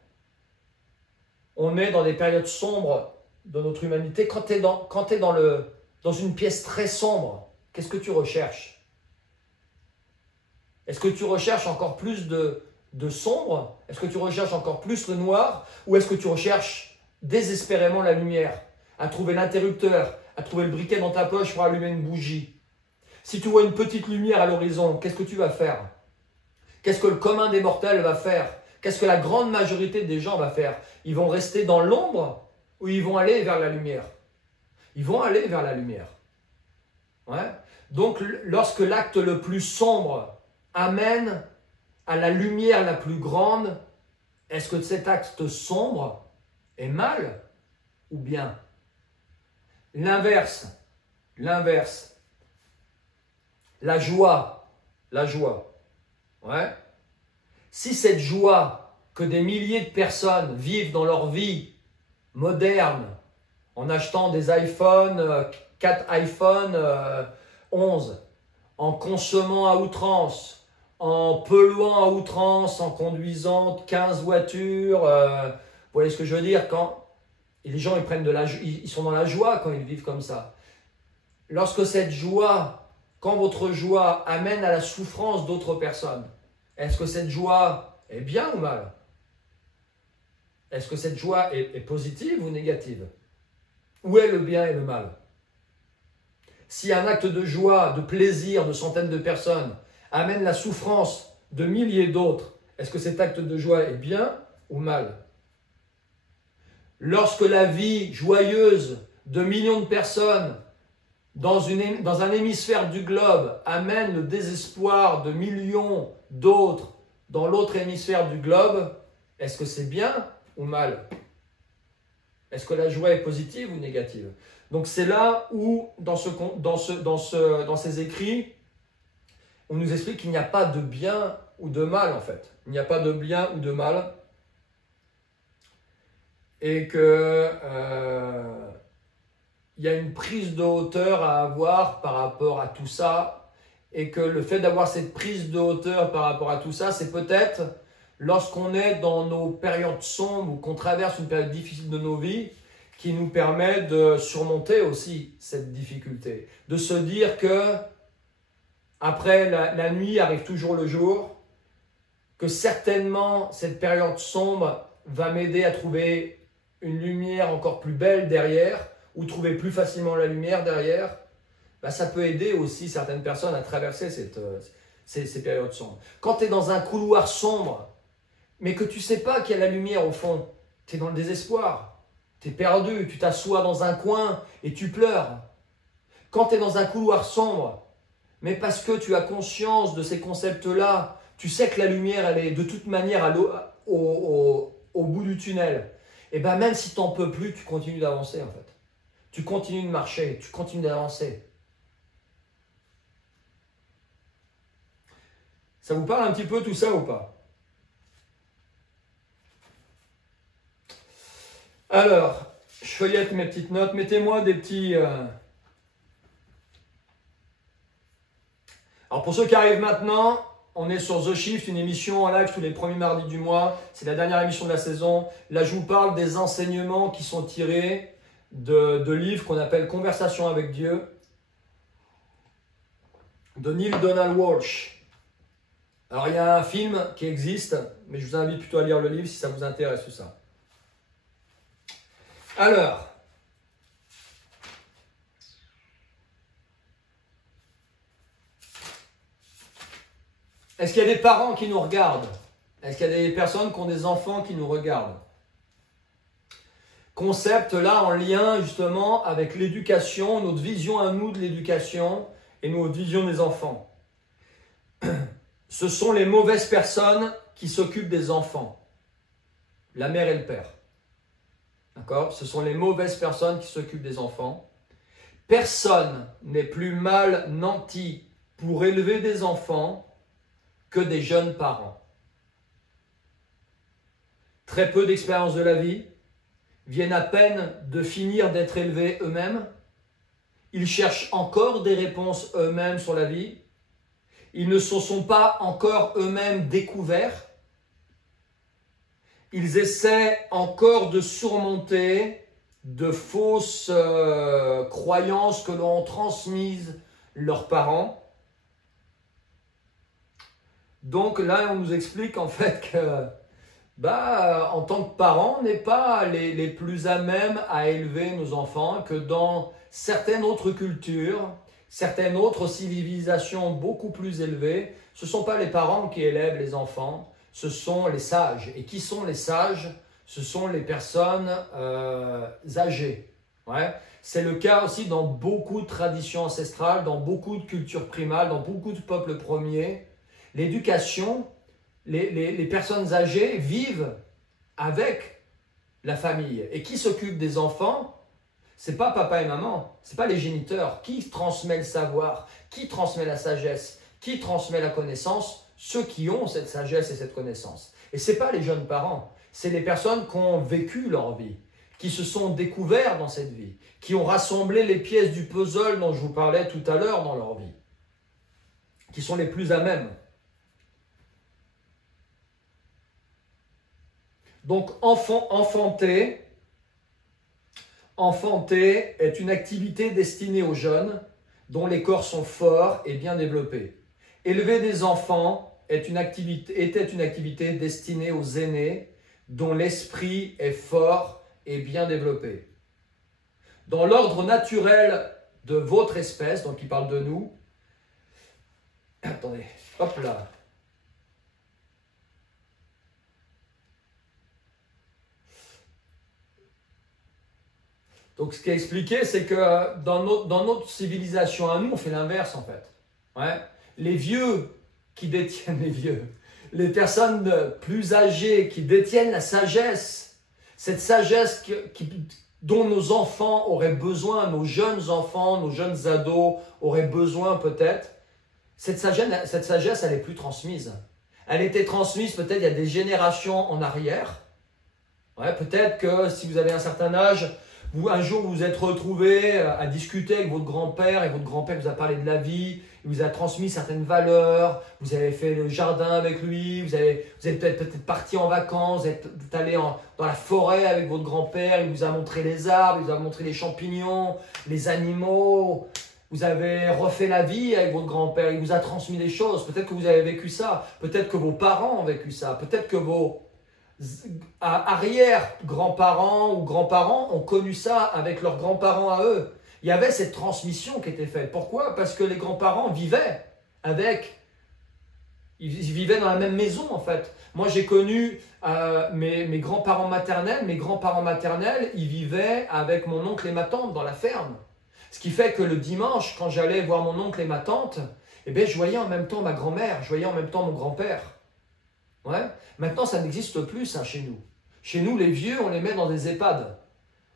On est dans des périodes sombres de notre humanité. Quand tu es dans une pièce très sombre, qu'est-ce que tu recherches? Est-ce que tu recherches encore plus de sombre? Est-ce que tu recherches encore plus le noir? Ou est-ce que tu recherches désespérément la lumière? À trouver l'interrupteur, à trouver le briquet dans ta poche pour allumer une bougie. Si tu vois une petite lumière à l'horizon, qu'est-ce que tu vas faire? Qu'est-ce que le commun des mortels va faire? Qu'est-ce que la grande majorité des gens va faire? Ils vont rester dans l'ombre ou ils vont aller vers la lumière? Ils vont aller vers la lumière. Ouais. Donc, lorsque l'acte le plus sombre amène à la lumière la plus grande, est-ce que cet acte sombre est mal ou bien? L'inverse, la joie, ouais. Si cette joie que des milliers de personnes vivent dans leur vie moderne, en achetant des iPhones, 4 iPhone 11, en consommant à outrance, en polluant à outrance, en conduisant 15 voitures, vous voyez ce que je veux dire? Et les gens ils sont dans la joie quand ils vivent comme ça. Lorsque cette joie, quand votre joie amène à la souffrance d'autres personnes, est-ce que cette joie est bien ou mal? Est-ce que cette joie est positive ou négative? Où est le bien et le mal? Si un acte de joie, de plaisir de centaines de personnes amène la souffrance de milliers d'autres, est-ce que cet acte de joie est bien ou mal? Lorsque la vie joyeuse de millions de personnes dans un hémisphère du globe amène le désespoir de millions d'autres dans l'autre hémisphère du globe, est-ce que c'est bien ou mal? Est-ce que la joie est positive ou négative? Donc c'est là où, dans ces écrits, on nous explique qu'il n'y a pas de bien ou de mal en fait. Il n'y a pas de bien ou de mal. Et que il y a une prise de hauteur à avoir par rapport à tout ça. Et que le fait d'avoir cette prise de hauteur par rapport à tout ça, c'est peut-être lorsqu'on est dans nos périodes sombres ou qu'on traverse une période difficile de nos vies, qui nous permet de surmonter aussi cette difficulté. De se dire que après la nuit arrive toujours le jour, que certainement cette période sombre va m'aider à trouver une lumière encore plus belle derrière, ou trouver plus facilement la lumière derrière. Bah, ça peut aider aussi certaines personnes à traverser ces périodes sombres. Quand tu es dans un couloir sombre, mais que tu ne sais pas qu'il y a la lumière au fond, tu es dans le désespoir, tu es perdu, tu t'assois dans un coin et tu pleures. Quand tu es dans un couloir sombre, mais parce que tu as conscience de ces concepts-là, tu sais que la lumière, elle est de toute manière au bout du tunnel. Et bien même si tu n'en peux plus, tu continues d'avancer en fait. Tu continues de marcher, tu continues d'avancer. Ça vous parle un petit peu tout ça ou pas? Alors, je feuillette mes petites notes. Mettez-moi des petits... Alors pour ceux qui arrivent maintenant, on est sur The Shift, une émission en live tous les premiers mardis du mois. C'est la dernière émission de la saison. Là, je vous parle des enseignements qui sont tirés de livres qu'on appelle Conversation avec Dieu, de Neale Donald Walsch. Alors, il y a un film qui existe, mais je vous invite plutôt à lire le livre si ça vous intéresse tout ça. Alors, est-ce qu'il y a des parents qui nous regardent? Est-ce qu'il y a des personnes qui ont des enfants qui nous regardent? Concept là en lien justement avec l'éducation, notre vision à nous de l'éducation et notre vision des enfants. Ce sont les mauvaises personnes qui s'occupent des enfants. La mère et le père. D'accord? Ce sont les mauvaises personnes qui s'occupent des enfants. Personne n'est plus mal nanti pour élever des enfants que des jeunes parents. Très peu d'expérience de la vie, viennent à peine de finir d'être élevés eux-mêmes. Ils cherchent encore des réponses eux-mêmes sur la vie. Ils ne se sont pas encore eux-mêmes découverts. Ils essaient encore de surmonter de fausses croyances que l'on transmises leurs parents. Donc là, on nous explique en fait que en tant que parents, on n'est pas les plus à même à élever nos enfants, que dans certaines autres cultures, certaines autres civilisations beaucoup plus élevées, ce ne sont pas les parents qui élèvent les enfants, ce sont les sages. Et qui sont les sages? Ce sont les personnes âgées. Ouais. C'est le cas aussi dans beaucoup de traditions ancestrales, dans beaucoup de cultures primales, dans beaucoup de peuples premiers. L'éducation, les personnes âgées vivent avec la famille. Et qui s'occupe des enfants? C'est pas papa et maman, c'est pas les géniteurs. Qui transmet le savoir? Qui transmet la sagesse? Qui transmet la connaissance? Ceux qui ont cette sagesse et cette connaissance. Et c'est pas les jeunes parents, c'est les personnes qui ont vécu leur vie, qui se sont découverts dans cette vie, qui ont rassemblé les pièces du puzzle dont je vous parlais tout à l'heure dans leur vie, qui sont les plus à même. Donc enfanter est une activité destinée aux jeunes dont les corps sont forts et bien développés. Élever des enfants était une activité destinée aux aînés dont l'esprit est fort et bien développé. Dans l'ordre naturel de votre espèce, donc il parle de nous, attendez, hop là. Donc, ce qui est expliqué, c'est que dans notre civilisation à nous, on fait l'inverse en fait. Ouais. Les vieux qui détiennent les personnes plus âgées qui détiennent la sagesse, cette sagesse dont nos enfants auraient besoin, nos jeunes enfants, nos jeunes ados auraient besoin peut-être, cette sagesse, elle n'est plus transmise. Elle était transmise peut-être il y a des générations en arrière. Ouais, peut-être que si vous avez un certain âge, un jour, vous vous êtes retrouvé à discuter avec votre grand-père et votre grand-père vous a parlé de la vie, il vous a transmis certaines valeurs, vous avez fait le jardin avec lui, vous êtes peut-être parti en vacances, vous êtes allé dans la forêt avec votre grand-père, il vous a montré les arbres, il vous a montré les champignons, les animaux, vous avez refait la vie avec votre grand-père, il vous a transmis des choses, peut-être que vous avez vécu ça, peut-être que vos parents ont vécu ça, peut-être que vos arrière-grands-parents ou grands-parents ont connu ça avec leurs grands-parents à eux. Il y avait cette transmission qui était faite. Pourquoi? Parce que les grands-parents vivaient ils vivaient dans la même maison en fait. Moi j'ai connu mes grands-parents maternels. Mes grands-parents maternels, ils vivaient avec mon oncle et ma tante dans la ferme. Ce qui fait que le dimanche, quand j'allais voir mon oncle et ma tante, eh bien, je voyais en même temps ma grand-mère, je voyais en même temps mon grand-père. Ouais. Maintenant, ça n'existe plus ça chez nous. Chez nous, les vieux, on les met dans des EHPAD.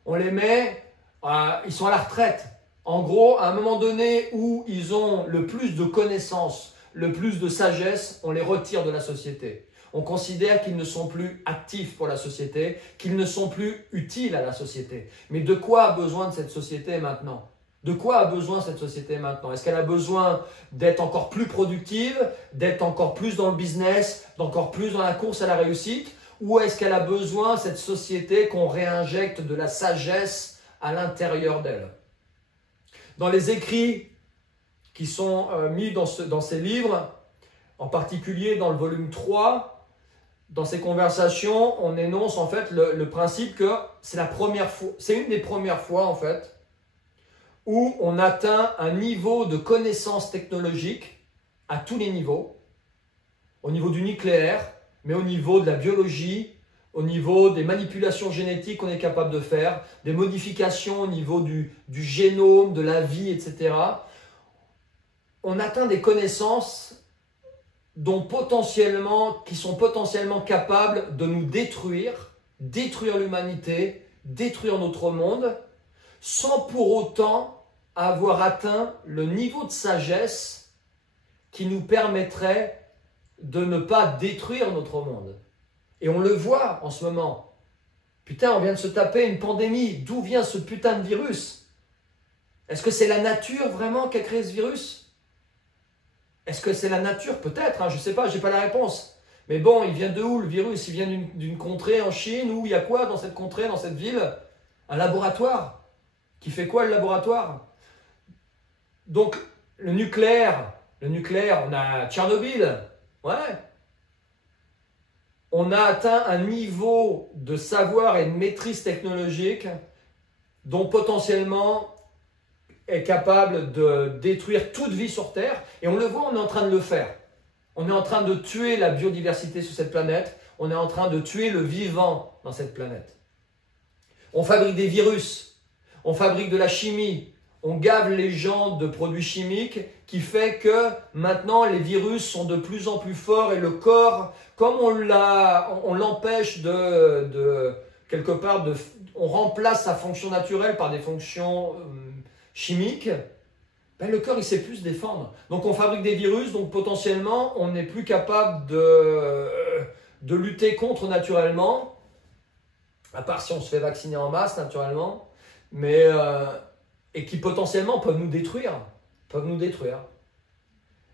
On les met Ils sont à la retraite. En gros, à un moment donné où ils ont le plus de connaissances, le plus de sagesse, on les retire de la société. On considère qu'ils ne sont plus actifs pour la société, qu'ils ne sont plus utiles à la société. Mais de quoi a besoin cette société maintenant? De quoi a besoin cette société maintenant? Est-ce qu'elle a besoin d'être encore plus productive, d'être encore plus dans le business, d'encore plus dans la course à la réussite? Ou est-ce qu'elle a besoin, cette société, qu'on réinjecte de la sagesse à l'intérieur d'elle? Dans les écrits qui sont mis dans ces livres, en particulier dans le volume 3, dans ces conversations, on énonce en fait le principe que c'est une des premières fois en fait, où on atteint un niveau de connaissance technologique à tous les niveaux, au niveau du nucléaire, mais au niveau de la biologie, au niveau des manipulations génétiques qu'on est capable de faire, des modifications au niveau du génome, de la vie, etc. On atteint des connaissances qui sont potentiellement capables de nous détruire l'humanité, détruire notre monde, sans pour autant avoir atteint le niveau de sagesse qui nous permettrait de ne pas détruire notre monde. Et on le voit en ce moment. Putain, on vient de se taper une pandémie. D'où vient ce putain de virus? Est-ce que c'est la nature vraiment qui a créé ce virus? Est-ce que c'est la nature? Peut-être, je ne sais pas, je n'ai pas la réponse. Mais bon, il vient de où le virus? Il vient d'une contrée en Chine où il y a quoi dans cette contrée, dans cette ville? Un laboratoire. Qui fait quoi le laboratoire? Donc, le nucléaire, on a Tchernobyl. Ouais. On a atteint un niveau de savoir et de maîtrise technologique dont potentiellement est capable de détruire toute vie sur Terre. Et on le voit, on est en train de le faire. On est en train de tuer la biodiversité sur cette planète. On est en train de tuer le vivant dans cette planète. On fabrique des virus. On fabrique de la chimie. On gave les gens de produits chimiques qui fait que maintenant les virus sont de plus en plus forts et le corps, comme on l'empêche quelque part, on remplace sa fonction naturelle par des fonctions chimiques, ben le corps il sait plus se défendre. Donc on fabrique des virus, donc potentiellement on n'est plus capable de lutter contre naturellement, à part si on se fait vacciner en masse naturellement, mais et qui potentiellement peuvent nous détruire.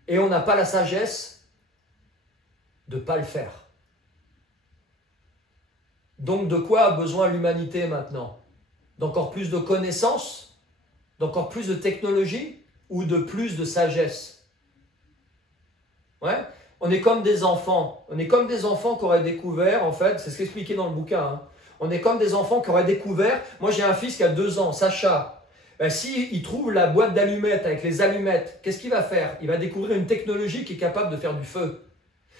Et on n'a pas la sagesse de ne pas le faire. Donc de quoi a besoin l'humanité maintenant? D'encore plus de connaissances? D'encore plus de technologie? Ou de plus de sagesse? Ouais. On est comme des enfants. On est comme des enfants qui auraient découvert, en fait, c'est ce qu'expliquait dans le bouquin. On est comme des enfants qui auraient découvert. Moi j'ai un fils qui a 2 ans, Sacha. Ben, s'il trouve la boîte d'allumettes avec les allumettes, qu'est-ce qu'il va faire? Il va découvrir une technologie qui est capable de faire du feu.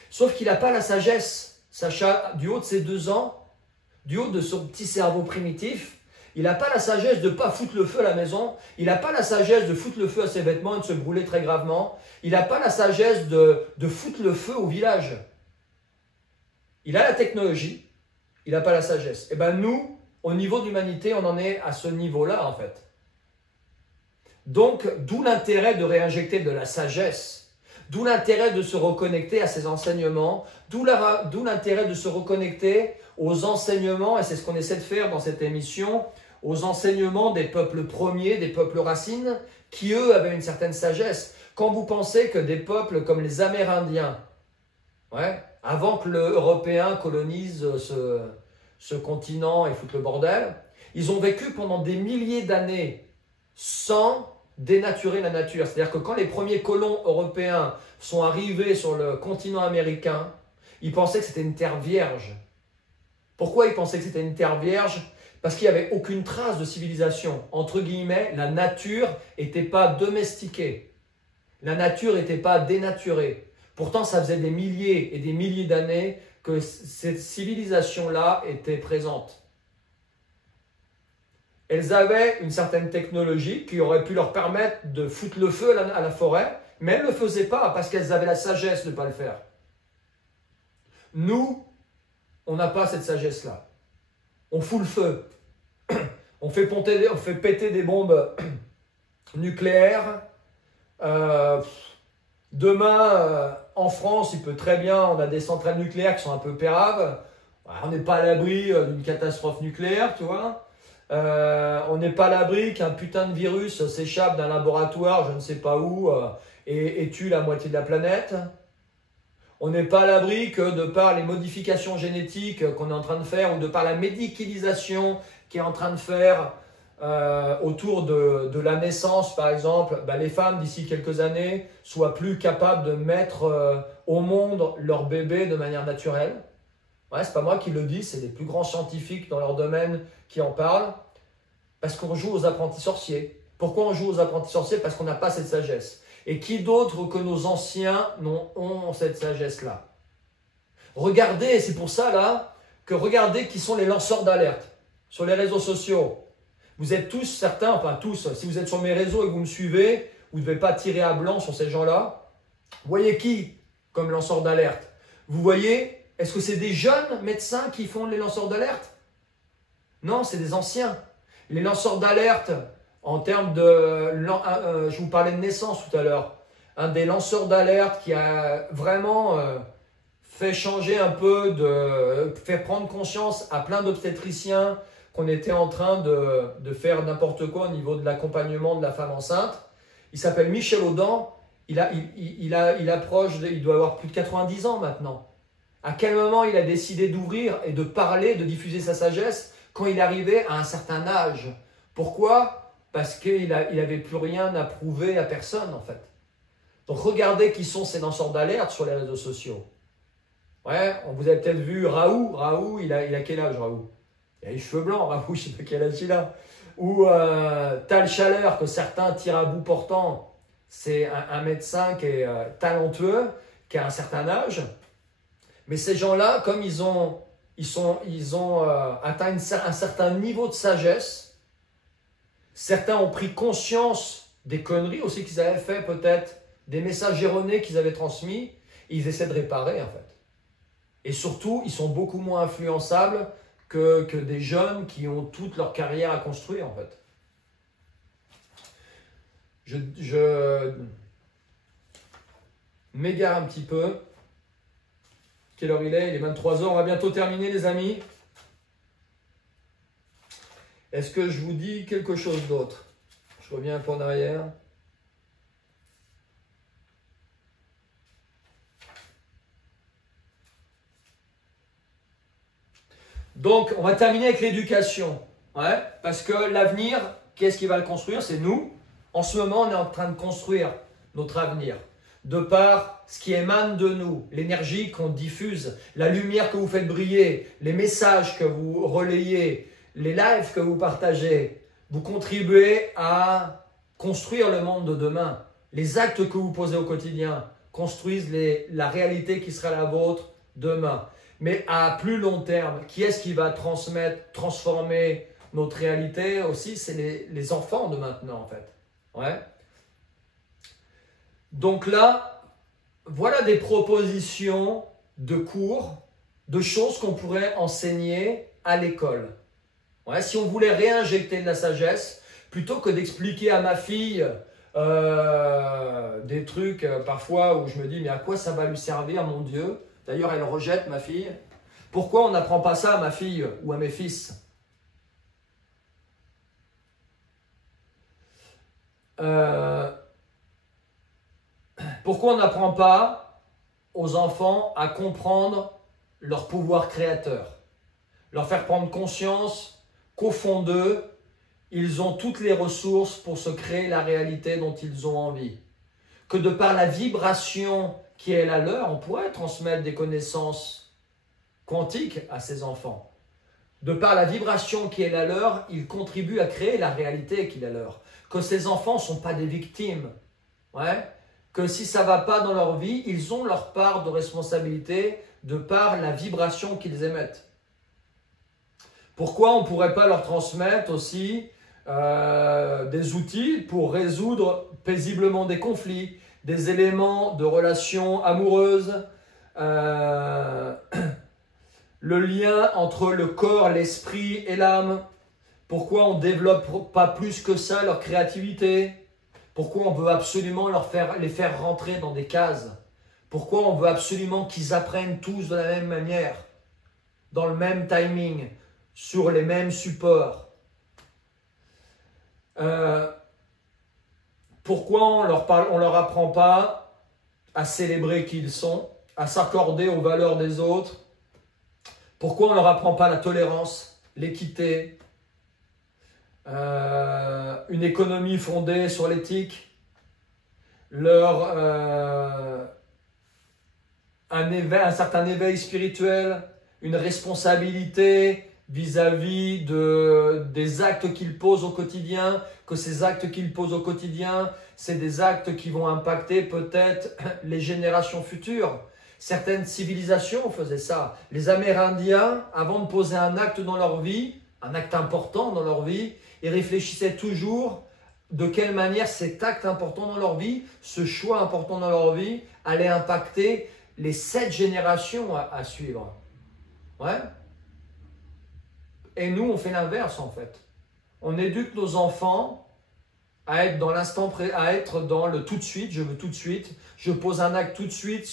Sauf qu'il n'a pas la sagesse. Sacha, du haut de ses 2 ans, du haut de son petit cerveau primitif, il n'a pas la sagesse de ne pas foutre le feu à la maison. Il n'a pas la sagesse de foutre le feu à ses vêtements et de se brûler très gravement. Il n'a pas la sagesse de foutre le feu au village. Il a la technologie, il n'a pas la sagesse. Et bien nous, au niveau de l'humanité, on en est à ce niveau-là en fait. Donc, d'où l'intérêt de réinjecter de la sagesse, d'où l'intérêt de se reconnecter à ces enseignements, d'où l'intérêt de se reconnecter aux enseignements, et c'est ce qu'on essaie de faire dans cette émission, aux enseignements des peuples premiers, des peuples racines, qui eux avaient une certaine sagesse. Quand vous pensez que des peuples comme les Amérindiens, ouais, avant que l'Européen colonise ce continent et foute le bordel, ils ont vécu pendant des milliers d'années sans dénaturer la nature. C'est-à-dire que quand les premiers colons européens sont arrivés sur le continent américain, ils pensaient que c'était une terre vierge. Pourquoi ils pensaient que c'était une terre vierge? Parce qu'il n'y avait aucune trace de civilisation. Entre guillemets, la nature n'était pas domestiquée. La nature n'était pas dénaturée. Pourtant, ça faisait des milliers et des milliers d'années que cette civilisation-là était présente. Elles avaient une certaine technologie qui aurait pu leur permettre de foutre le feu à la forêt, mais elles ne le faisaient pas parce qu'elles avaient la sagesse de ne pas le faire. Nous, on n'a pas cette sagesse-là. On fout le feu. on fait péter des bombes nucléaires. Demain, en France, il peut très bien, on a des centrales nucléaires qui sont un peu péraves. On n'est pas à l'abri d'une catastrophe nucléaire, tu vois. On n'est pas à l'abri qu'un putain de virus s'échappe d'un laboratoire, je ne sais pas où, et tue la moitié de la planète. On n'est pas à l'abri que de par les modifications génétiques qu'on est en train de faire, ou de par la médicalisation qui est en train de faire autour de la naissance, par exemple, les femmes d'ici quelques années soient plus capables de mettre au monde leur bébé de manière naturelle. Ouais, c'est pas moi qui le dis, c'est les plus grands scientifiques dans leur domaine qui en parlent. Parce qu'on joue aux apprentis sorciers. Pourquoi on joue aux apprentis sorciers? Parce qu'on n'a pas cette sagesse. Et qui d'autre que nos anciens ont cette sagesse-là? Regardez, et c'est pour ça là, que regardez qui sont les lanceurs d'alerte sur les réseaux sociaux. Vous êtes tous certains, enfin tous, si vous êtes sur mes réseaux et que vous me suivez, vous ne devez pas tirer à blanc sur ces gens-là. Vous voyez qui comme lanceur d'alerte? Vous voyez, est-ce que c'est des jeunes médecins qui font les lanceurs d'alerte? Non, c'est des anciens. Les lanceurs d'alerte, en termes de... je vous parlais de naissance tout à l'heure. Un des lanceurs d'alerte qui a vraiment fait changer un peu, fait prendre conscience à plein d'obstétriciens qu'on était en train de faire n'importe quoi au niveau de l'accompagnement de la femme enceinte. Il s'appelle Michel Audin. Il approche, il doit avoir plus de 90 ans maintenant. À quel moment il a décidé d'ouvrir et de parler, de diffuser sa sagesse quand il arrivait à un certain âge? Pourquoi? Parce qu'il n'avait plus rien à prouver à personne en fait. Donc regardez qui sont ces lanceurs d'alerte sur les réseaux sociaux. Ouais, vous avez peut-être vu Raoult. Raoult, il a quel âge Raoult? Il a les cheveux blancs, Raoult, je ne sais pas quel âge il a. Ou Tal Chaleur, que certains tirent à bout portant. C'est un médecin qui est talentueux, qui a un certain âge. Mais ces gens-là, comme ils ont atteint un certain niveau de sagesse, certains ont pris conscience des conneries aussi qu'ils avaient fait, peut-être des messages erronés qu'ils avaient transmis, et ils essaient de réparer en fait. Et surtout, ils sont beaucoup moins influençables que des jeunes qui ont toute leur carrière à construire en fait. Je m'égare un petit peu. Quelle heure il est? Il est 23 h, on va bientôt terminer les amis. Est-ce que je vous dis quelque chose d'autre? Je reviens un peu en arrière. Donc, on va terminer avec l'éducation. Ouais, parce que l'avenir, qu'est-ce qui va le construire? C'est nous. En ce moment, on est en train de construire notre avenir. De par ce qui émane de nous, l'énergie qu'on diffuse, la lumière que vous faites briller, les messages que vous relayez, les lives que vous partagez, vous contribuez à construire le monde de demain. Les actes que vous posez au quotidien construisent la réalité qui sera la vôtre demain. Mais à plus long terme, qui est-ce qui va transformer notre réalité aussi? C'est les enfants de maintenant en fait. Ouais. Donc là, voilà des propositions de cours, de choses qu'on pourrait enseigner à l'école. Ouais, si on voulait réinjecter de la sagesse, plutôt que d'expliquer à ma fille des trucs parfois où je me dis mais à quoi ça va lui servir mon Dieu? D'ailleurs elle rejette ma fille. Pourquoi on n'apprend pas ça à ma fille ou à mes fils? Pourquoi on n'apprend pas aux enfants à comprendre leur pouvoir créateur? Leur faire prendre conscience qu'au fond d'eux, ils ont toutes les ressources pour se créer la réalité dont ils ont envie. Que de par la vibration qui est la leur, on pourrait transmettre des connaissances quantiques à ces enfants. De par la vibration qui est la leur, ils contribuent à créer la réalité qui est la leur. Que ces enfants ne sont pas des victimes. Ouais. Que si ça ne va pas dans leur vie, ils ont leur part de responsabilité de par la vibration qu'ils émettent. Pourquoi on ne pourrait pas leur transmettre aussi des outils pour résoudre paisiblement des conflits, des éléments de relations amoureuses, le lien entre le corps, l'esprit et l'âme, Pourquoi on ne développe pas plus que ça leur créativité? Pourquoi on veut absolument les faire rentrer dans des cases? Pourquoi on veut absolument qu'ils apprennent tous de la même manière, dans le même timing, sur les mêmes supports? Pourquoi on leur apprend pas à célébrer qui ils sont, à s'accorder aux valeurs des autres? Pourquoi on leur apprend pas la tolérance, l'équité, une économie fondée sur l'éthique, un certain éveil spirituel, une responsabilité vis-à-vis des actes qu'ils posent au quotidien, que ces actes qu'ils posent au quotidien, c'est des actes qui vont impacter peut-être les générations futures. Certaines civilisations faisaient ça. Les Amérindiens, avant de poser un acte dans leur vie, un acte important dans leur vie, ils réfléchissaient toujours de quelle manière cet acte important dans leur vie, ce choix important dans leur vie, allait impacter les 7 générations à suivre. Ouais. Et nous, on fait l'inverse en fait. On éduque nos enfants à être dans l'instant à être dans le tout de suite, je veux tout de suite, je pose un acte tout de suite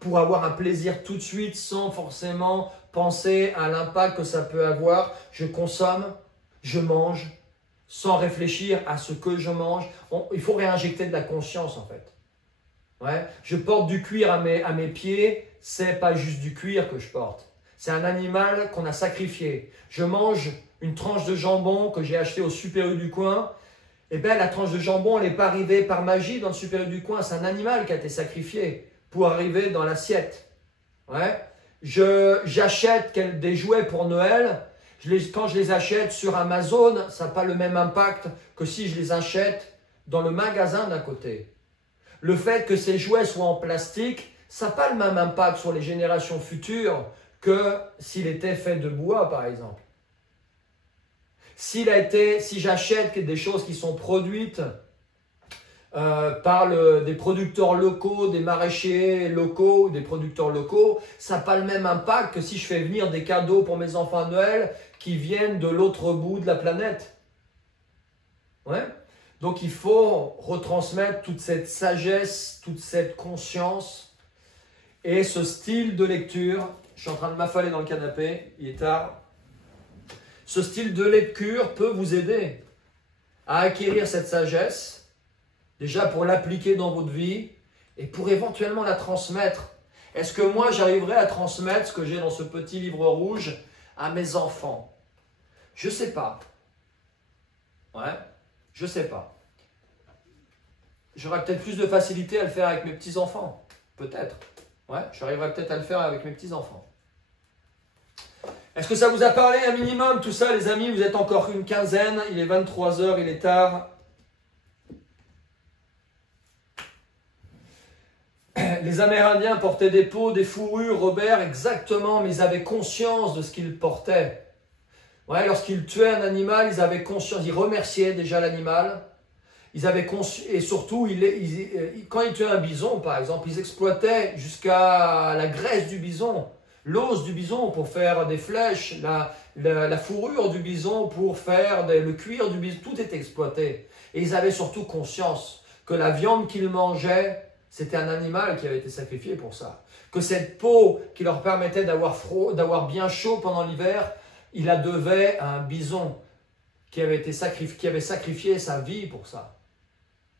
pour avoir un plaisir tout de suite, sans forcément penser à l'impact que ça peut avoir. Je consomme, je mange, sans réfléchir à ce que je mange. Il faut réinjecter de la conscience en fait. Ouais. Je porte du cuir à mes pieds, c'est pas juste du cuir que je porte. C'est un animal qu'on a sacrifié. Je mange une tranche de jambon que j'ai acheté au Super U du coin. Eh bien, la tranche de jambon, elle n'est pas arrivée par magie dans le Super U du coin. C'est un animal qui a été sacrifié pour arriver dans l'assiette. Ouais. J'achète des jouets pour Noël. Quand je les achète sur Amazon, ça n'a pas le même impact que si je les achète dans le magasin d'à côté. Le fait que ces jouets soient en plastique, ça n'a pas le même impact sur les générations futures que s'il était fait de bois, par exemple. Si j'achète des choses qui sont produites par des producteurs locaux, des maraîchers locaux, des producteurs locaux, ça n'a pas le même impact que si je fais venir des cadeaux pour mes enfants à Noël qui viennent de l'autre bout de la planète. Ouais. Donc il faut retransmettre toute cette sagesse, toute cette conscience et ce style de lecture. Je suis en train de m'affaler dans le canapé, il est tard. Ce style de lecture peut vous aider à acquérir cette sagesse, déjà pour l'appliquer dans votre vie et pour éventuellement la transmettre. Est-ce que moi j'arriverai à transmettre ce que j'ai dans ce petit livre rouge à mes enfants? Je ne sais pas. Ouais, je ne sais pas. J'aurai peut-être plus de facilité à le faire avec mes petits-enfants. Peut-être. Ouais, j'arriverai peut-être à le faire avec mes petits-enfants. Est-ce que ça vous a parlé un minimum, tout ça, les amis? Vous êtes encore une quinzaine, il est 23 h, il est tard. Les Amérindiens portaient des peaux, des fourrures, Robert, exactement, mais ils avaient conscience de ce qu'ils portaient. Ouais, lorsqu'ils tuaient un animal, ils avaient conscience, ils remerciaient déjà l'animal. Ils avaient et surtout, quand ils tuaient un bison, par exemple, ils exploitaient jusqu'à la graisse du bison, l'os du bison pour faire des flèches, la fourrure du bison pour faire le cuir du bison, tout était exploité. Et ils avaient surtout conscience que la viande qu'ils mangeaient, c'était un animal qui avait été sacrifié pour ça. Que cette peau qui leur permettait d'avoir bien chaud pendant l'hiver, il la devait à un bison qui avait sacrifié sa vie pour ça.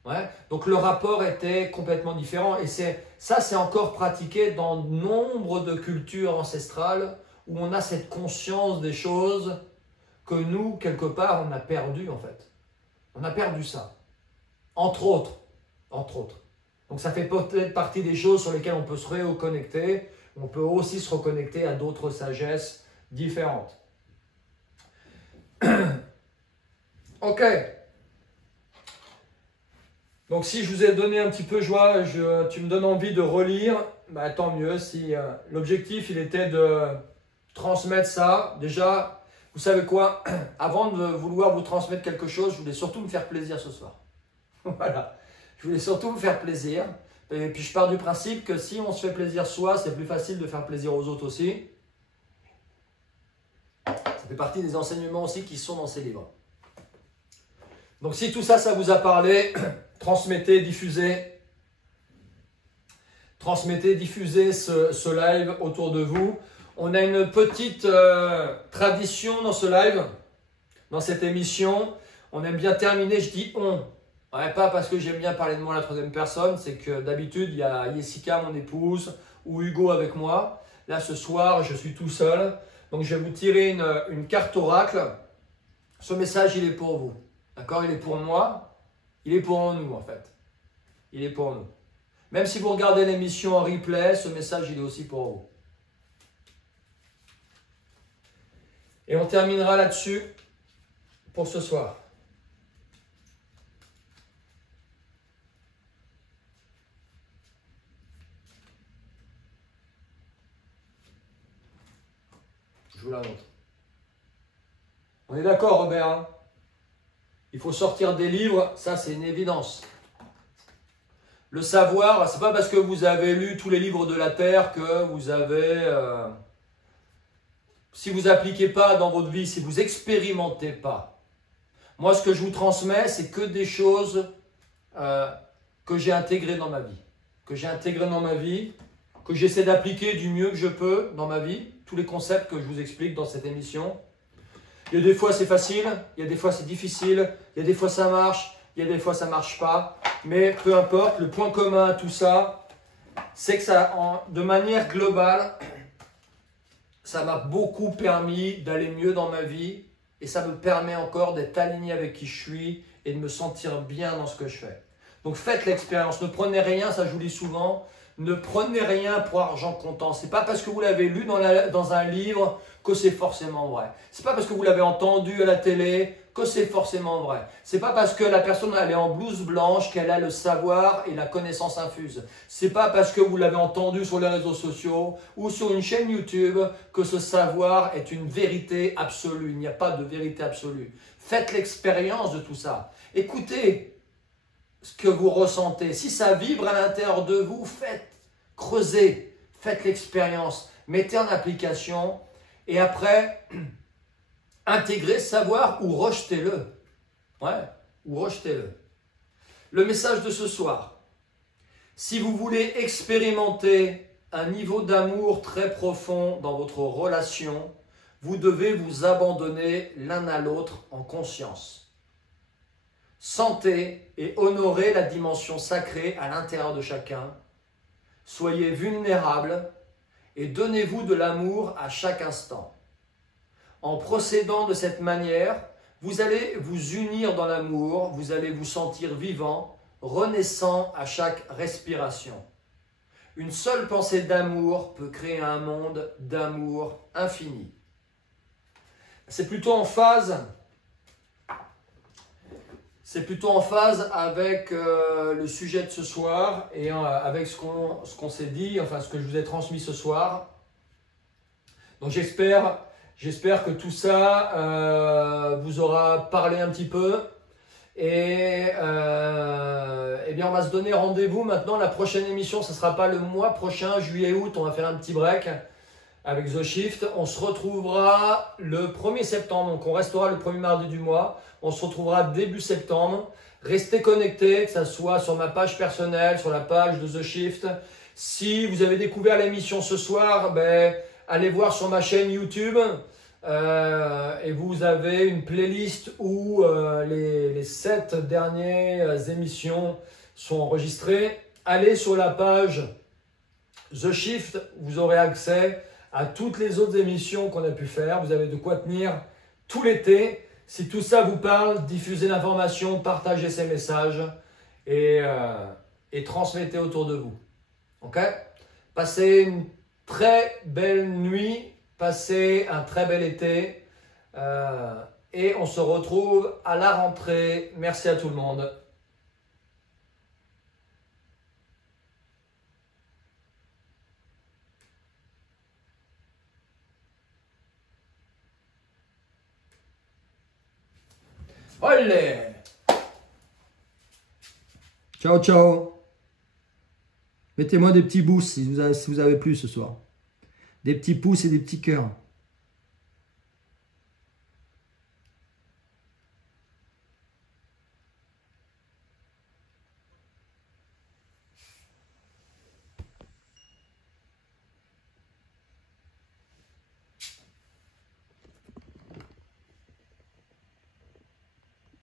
Ouais. Donc le rapport était complètement différent et ça c'est encore pratiqué dans nombre de cultures ancestrales où on a cette conscience des choses que nous, quelque part, on a perdu en fait. On a perdu ça. Entre autres. Donc ça fait peut-être partie des choses sur lesquelles on peut se reconnecter. On peut aussi se reconnecter à d'autres sagesses différentes. Ok. Donc si je vous ai donné un petit peu joie, tu me donnes envie de relire, bah, tant mieux. Si l'objectif il était de transmettre ça, déjà, vous savez quoi? Avant de vouloir vous transmettre quelque chose, je voulais surtout me faire plaisir ce soir. Voilà, je voulais surtout me faire plaisir. Et puis je pars du principe que si on se fait plaisir soi, c'est plus facile de faire plaisir aux autres aussi. Ça fait partie des enseignements aussi qui sont dans ces livres. Donc si tout ça, ça vous a parlé, transmettez, diffusez ce live autour de vous. On a une petite tradition dans ce live, dans cette émission. On aime bien terminer, je dis on. Ouais, pas parce que j'aime bien parler de moi à la troisième personne, c'est que d'habitude, il y a Jessica, mon épouse, ou Hugo avec moi. Là, ce soir, je suis tout seul. Donc, je vais vous tirer une carte oracle. Ce message, il est pour vous. D'accord? Il est pour moi. Il est pour nous, en fait. Il est pour nous. Même si vous regardez l'émission en replay, ce message, il est aussi pour vous. Et on terminera là-dessus pour ce soir. Je vous la montre. On est d'accord, Robert, hein? Il faut sortir des livres, ça c'est une évidence. Le savoir, c'est pas parce que vous avez lu tous les livres de la Terre que vous avez... si vous n'appliquez pas dans votre vie, si vous n'expérimentez pas. Moi, ce que je vous transmets, c'est que des choses que j'ai intégrées dans ma vie. Que j'essaie d'appliquer du mieux que je peux dans ma vie. Tous les concepts que je vous explique dans cette émission. Il y a des fois c'est facile, il y a des fois c'est difficile, il y a des fois ça marche, il y a des fois ça ne marche pas. Mais peu importe, le point commun à tout ça, c'est que ça, de manière globale, ça m'a beaucoup permis d'aller mieux dans ma vie et ça me permet encore d'être aligné avec qui je suis et de me sentir bien dans ce que je fais. Donc faites l'expérience, ne prenez rien, ça je vous dis souvent, ne prenez rien pour argent comptant. Ce n'est pas parce que vous l'avez lu dans un livre que c'est forcément vrai. Ce n'est pas parce que vous l'avez entendu à la télé que c'est forcément vrai. Ce n'est pas parce que la personne elle est en blouse blanche qu'elle a le savoir et la connaissance infuse. Ce n'est pas parce que vous l'avez entendu sur les réseaux sociaux ou sur une chaîne YouTube que ce savoir est une vérité absolue. Il n'y a pas de vérité absolue. Faites l'expérience de tout ça. Écoutez ce que vous ressentez. Si ça vibre à l'intérieur de vous, creusez, faites l'expérience, mettez en application et après, intégrez ce savoir ou rejetez-le. Ouais, ou rejetez-le. Le message de ce soir, si vous voulez expérimenter un niveau d'amour très profond dans votre relation, vous devez vous abandonner l'un à l'autre en conscience. Sentez et honorez la dimension sacrée à l'intérieur de chacun. Soyez vulnérables et donnez-vous de l'amour à chaque instant. En procédant de cette manière, vous allez vous unir dans l'amour, vous allez vous sentir vivant, renaissant à chaque respiration. Une seule pensée d'amour peut créer un monde d'amour infini. C'est plutôt en phase avec le sujet de ce soir et avec ce qu'on s'est dit, enfin ce que je vous ai transmis ce soir. Donc j'espère que tout ça vous aura parlé un petit peu. Et eh bien on va se donner rendez-vous maintenant. La prochaine émission, ce ne sera pas le mois prochain, juillet-août, on va faire un petit break avec The Shift. On se retrouvera le 1er septembre, donc on restera le premier mardi du mois. On se retrouvera début septembre. Restez connectés, que ce soit sur ma page personnelle, sur la page de The Shift. Si vous avez découvert l'émission ce soir, allez voir sur ma chaîne YouTube. Et vous avez une playlist où les 7 dernières émissions sont enregistrées. Allez sur la page The Shift, vous aurez accès à toutes les autres émissions qu'on a pu faire. Vous avez de quoi tenir tout l'été. Si tout ça vous parle, diffusez l'information, partagez ces messages et transmettez autour de vous. Ok? Passez une très belle nuit, passez un très bel été et on se retrouve à la rentrée. Merci à tout le monde. Allez! Ciao, ciao! Mettez-moi des petits pouces si vous avez plu ce soir. Des petits pouces et des petits cœurs.